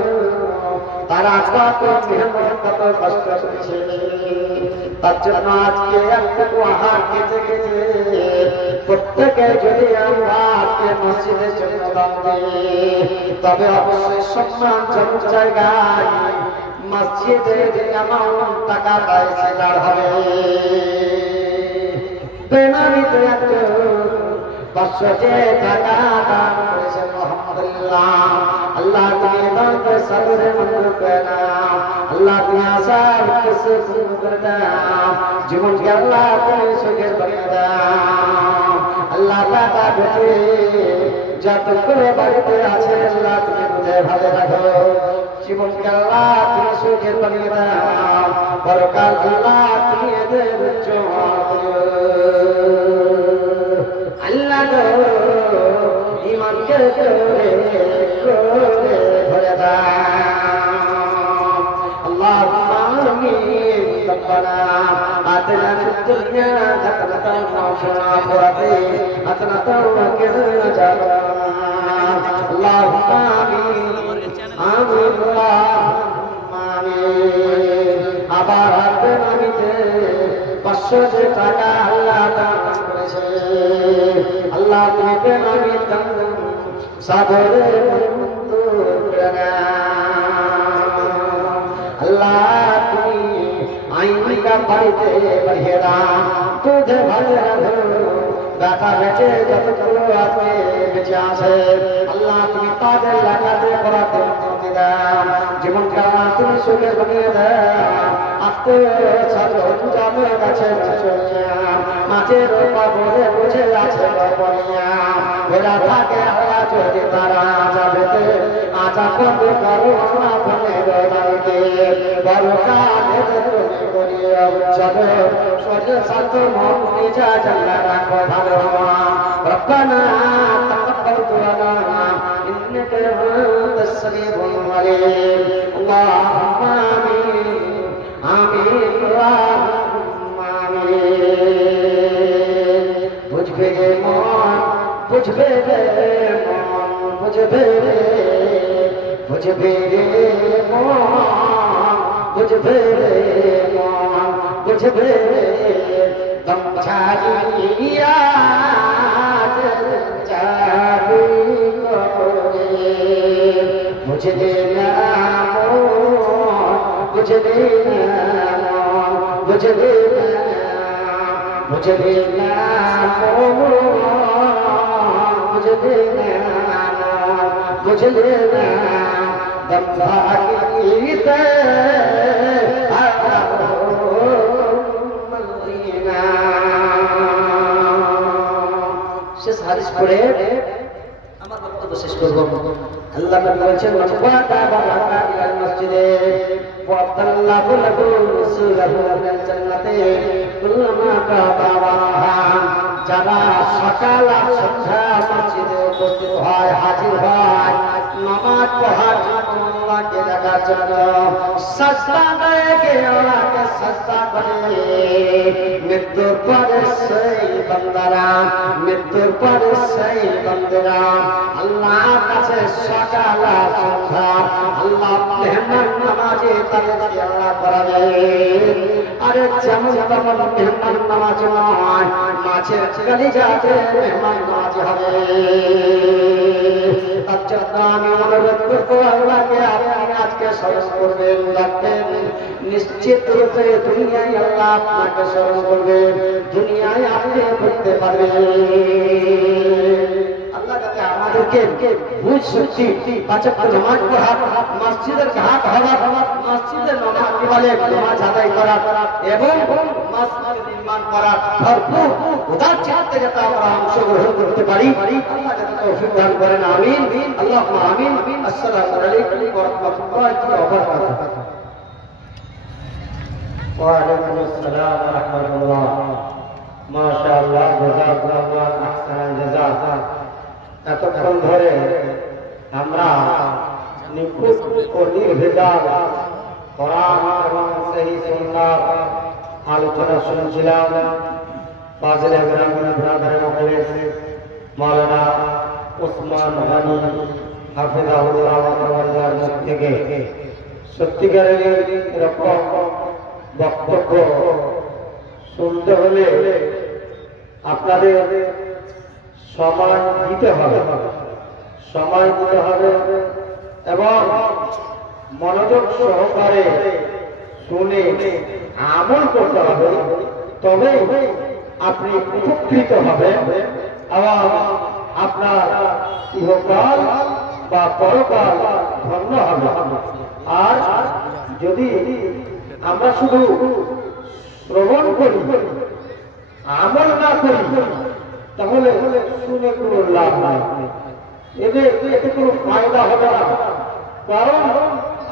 তারা কত মেহনত কত কষ্ট করেছে। তার জন্য আজকে একটু আহার খেতে খেতে প্রত্যেকে যদি আমরা মসজিদের জন্য দান দিই, তবে অবশ্যই সম্মানজনক জায়গায় মসজিদে যে অ্যামাউন্ট টাকা পাইছে তার হবে। বেনামিতে একজন 500 টাকা দান করেছেন, আলহামদুলিল্লাহ। আল্লাহ তুমি দানকে সবরে মঞ্জুর করে নাও, আল্লাহ তুমি আশার কিছু পূর্ণ করে দাও, জীবনকে আল্লাহ তুমি সুখের বানিয়ে দাও। আল্লাহ টাকা বেঁচে যত করে বাড়িতে আছে আল্লাহ তুমি বুঝে ভালো রাখো, জীবনকে আল্লাহ তুমি সুখের বানিয়ে দাও, পরকাল আল্লাহ তুমি এদের উজ্জ্বল করো। আল্লাহ গো ইমানকে করে ভরে দাও। আল্লাহুম্মা আমিন। রব্বানা আতিনা ফিদ দুনিয়া হাসানাতাও ওয়া ফিল আখিরাতি হাসানাতাও ওয়া কিনা আযাবান্নার। আল্লাহুম্মা আমিন আমিন আল্লাহুম্মা আমিন। আবার বেনামিতে 500 টাকা আল্লাহ দান করেছে, আল্লাহ তুমি বেনামি দান সাদরে মঞ্জুর করে নাও। আল্লাহ তুমি আইনকা বাড়িতে বাড়িয়ে দাও, তুঝে ভালো রাখো, বেটা বেঁচে যতগুলো আছে বেঁচে আছে আল্লাহ তুমি তাদের লাগাতে করাতে মুক্তি দাও, জীবনকে আল্লাহ তুমি সুখে বানিয়ে দাও। আত্মীয় কাছে মাছের পাবনে বুঝে আছে ওরা থাকে আল্লাহ যদি তারা যাবে আচা করবে করো আপনাদের বাড়িতে বড় কাজে তুমি করিয়ে উৎসবে সজে সাত মন নিজা জানা রাখো ভালো। রব্বানা তাকাব্বাল দুআনা ইন্নাকা আনতাস সামিউল আলিম। আল্লাহুম্মা আমিন আমিন আল্লাহুম্মা আমিন। বুঝবে রে মন, বুঝবে রে মন, বুঝবে রে, বুঝবে রে মন, বুঝবে রে মন, বুঝবে রে দম ছাড়িয়া চাবি করে বুঝবে না মন, বুঝবে না মন, বুঝবে না मुझे देना मुझे देना मुझे देना दम्बा की শেষ হাদিস পড়ে আমার বক্তব্য শেষ করব। আল্লাহ নবী বলেছেন ওয়াতা বারাকা ইলাল মসজিদে ওয়া তাল্লাহু লাহু সুরাহু মিনাল জান্নাতি কুল্লামা কাতাওয়াহা। যারা সকাল আর সন্ধ্যা মসজিদে উপস্থিত হয়, হাজির হয়, নামাজ পড়ার জন্য আল্লাহকে ডাকার জন্য, সাজদা করে আল্লাহকে সাজদা করে, মৃত্যুর পরে সেই বান্দারা, মৃত্যুর পরে সেই বান্দারা আল্লাহর কাছে সকাল আর সন্ধ্যা আল্লাহ মেহমান নামাজে তাদেরকে আল্লাহ করাবে। আরে যেমন তেমন মেহমান নামাজ নয়, মাছের কলিজাতে মেহমান নামাজ হবে। তার জন্য আমি অনুরোধ করবো আল্লাহকে আপনি আজকে স্মরণ করবেন, রাখবেন। নিশ্চিত রূপে দুনিয়ায় আল্লাহ আপনাকে স্মরণ করবে, দুনিয়ায় আপনি করতে পারবেন। আল্লাহ যাতে আমাদেরকে বুঝ শক্তি, পাঁচ ওয়াক্ত নামাজ পড়া, মসজিদের ঘাট হওয়া, মসজিদের নামাজ আদায় করা এবং মসজিদ নির্মাণ করা ভরপুর উদার চিত্তে যাতে আমরা অংশগ্রহণ করতে পারি, আল্লাহ যাতে তৌফিক দান করেন। আমিন, আল্লাহুম্মা আমিন। আসসালামু আলাইকুম ওয়া রাহমাতুল্লাহি ওয়া বারাকাতুহু। ওয়া আলাইকুম আসসালাম ওয়া রাহমাতুল্লাহ। মাশাআল্লাহ, জাযাকাল্লাহু আহসানাল জাযা। এতক্ষণ ধরে আমরা নিখুঁত ও নির্ভেজাল কোরআন এবং সহিহ সুন্নাহর আলোচনা শুনছিলাম। ফাজিল গ্রামীণ ব্রাদার মুখলিস মাওলানা ওসমান গনি হাফিজাহুল্লাহ ওয়া তাআলার মুখ থেকে সত্যিকারের এরকম বক্তব্য শুনতে হলে আপনাদের সময় দিতে হবে, সময় দিতে হবে এবং মনোযোগ সহকারে শুনে আমল করতে হবে, তবে আপনি উপকৃত হবেন এবং আপনার ইহকাল বা পরকাল ধন্য হবে। আর যদি আমরা শুধু শ্রবণ করি, আমল না করি, তাহলে শুনে কোনো লাভ নাই, এতে কোনো ফায়দা হবে না। কারণ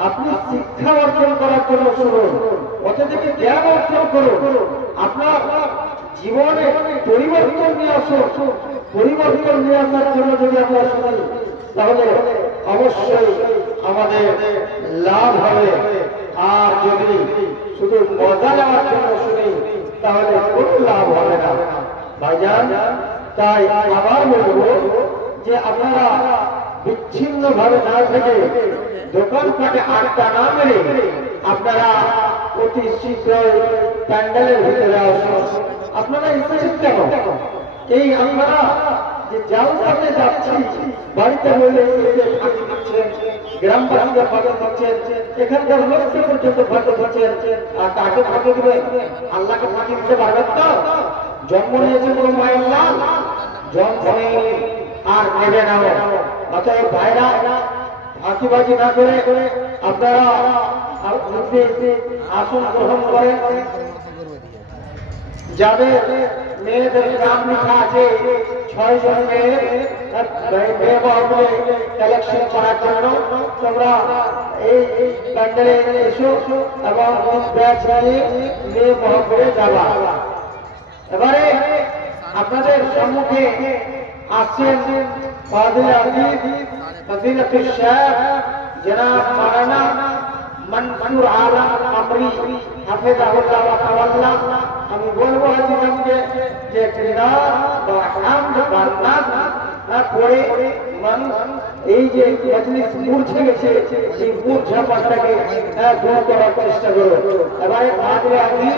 আপনি শিক্ষা অর্জন করার জন্য শুনুন, ওতে থেকে জ্ঞান অর্জন করুন, আপনার জীবনে পরিবর্তন নিয়ে আসুন। পরিবর্তন নিয়ে আসার জন্য যদি আমরা শুনি, তাহলে অবশ্যই আমাদের লাভ হবে। আর যদি শুধু মজা নেওয়ার জন্য শুনি, তাহলে কোনো লাভ হবে না ভাইজান। তাই আবার বলবো যে আপনারা বিচ্ছিন্ন ভাবে না থেকে, দোকানপাটে আড্ডা না মেরে আপনারা অতি শীঘ্রই প্যান্ডেলের ভিতরে আসুন। আপনারা এসেছেন কেন? এই আপনারা যে জালসাতে যাচ্ছি, বাড়িতে হইলে ফাঁকি দিচ্ছেন, গ্রামবাসীদের ফাঁকি দিচ্ছেন, এখানকার লোককে পর্যন্ত ফাঁকি দিচ্ছেন, আর কাকে ফাঁকি দিবে? আল্লাহকে ফাঁকি দিতে পারবেন তো? জন্ম নিয়েছে কোনো মায়ের লাল, জন্ম আর নেবে না। অতএব ভাইরা, ফাঁকিবাজি না করে আপনারা আসন গ্রহণ করেন। যাদের মেয়েদের নাম লেখা আছে 6 জন মেয়ে কালেকশন করার জন্য, তোমরা এই প্যান্ডেলে এসো এবং ব্যাচ নিয়ে মেয়ে মহকুমে যাবা। এবারে আপনাদের সম্মুখে আসছেন ফাজিল আজিজ ফজিলতুল শেখ জনাব মাওলানা মনসুর আলম আমরি হাফিজাহুল্লাহ ওয়া তাআলা। আমি বলবো হাজিগণকে যে কিরাত বা হামদ বা নাজ পড়ে মানুষ এই যে মজলিস মূর্ছে গেছে, এই মূর্ছা পাশটাকে দূর করার চেষ্টা করো। এবারে ফাজিল আজিজ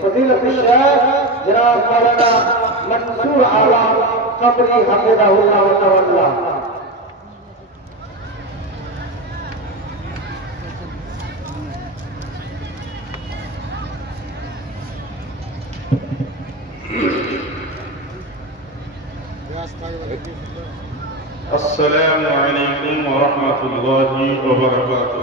ফজিলতুল শেখ জনাব মাওলানা মনসুর আলম আমরি হাফিজাহুল্লাহ ওয়া তাআলা। السلام عليكم ورحمة الله وبركاته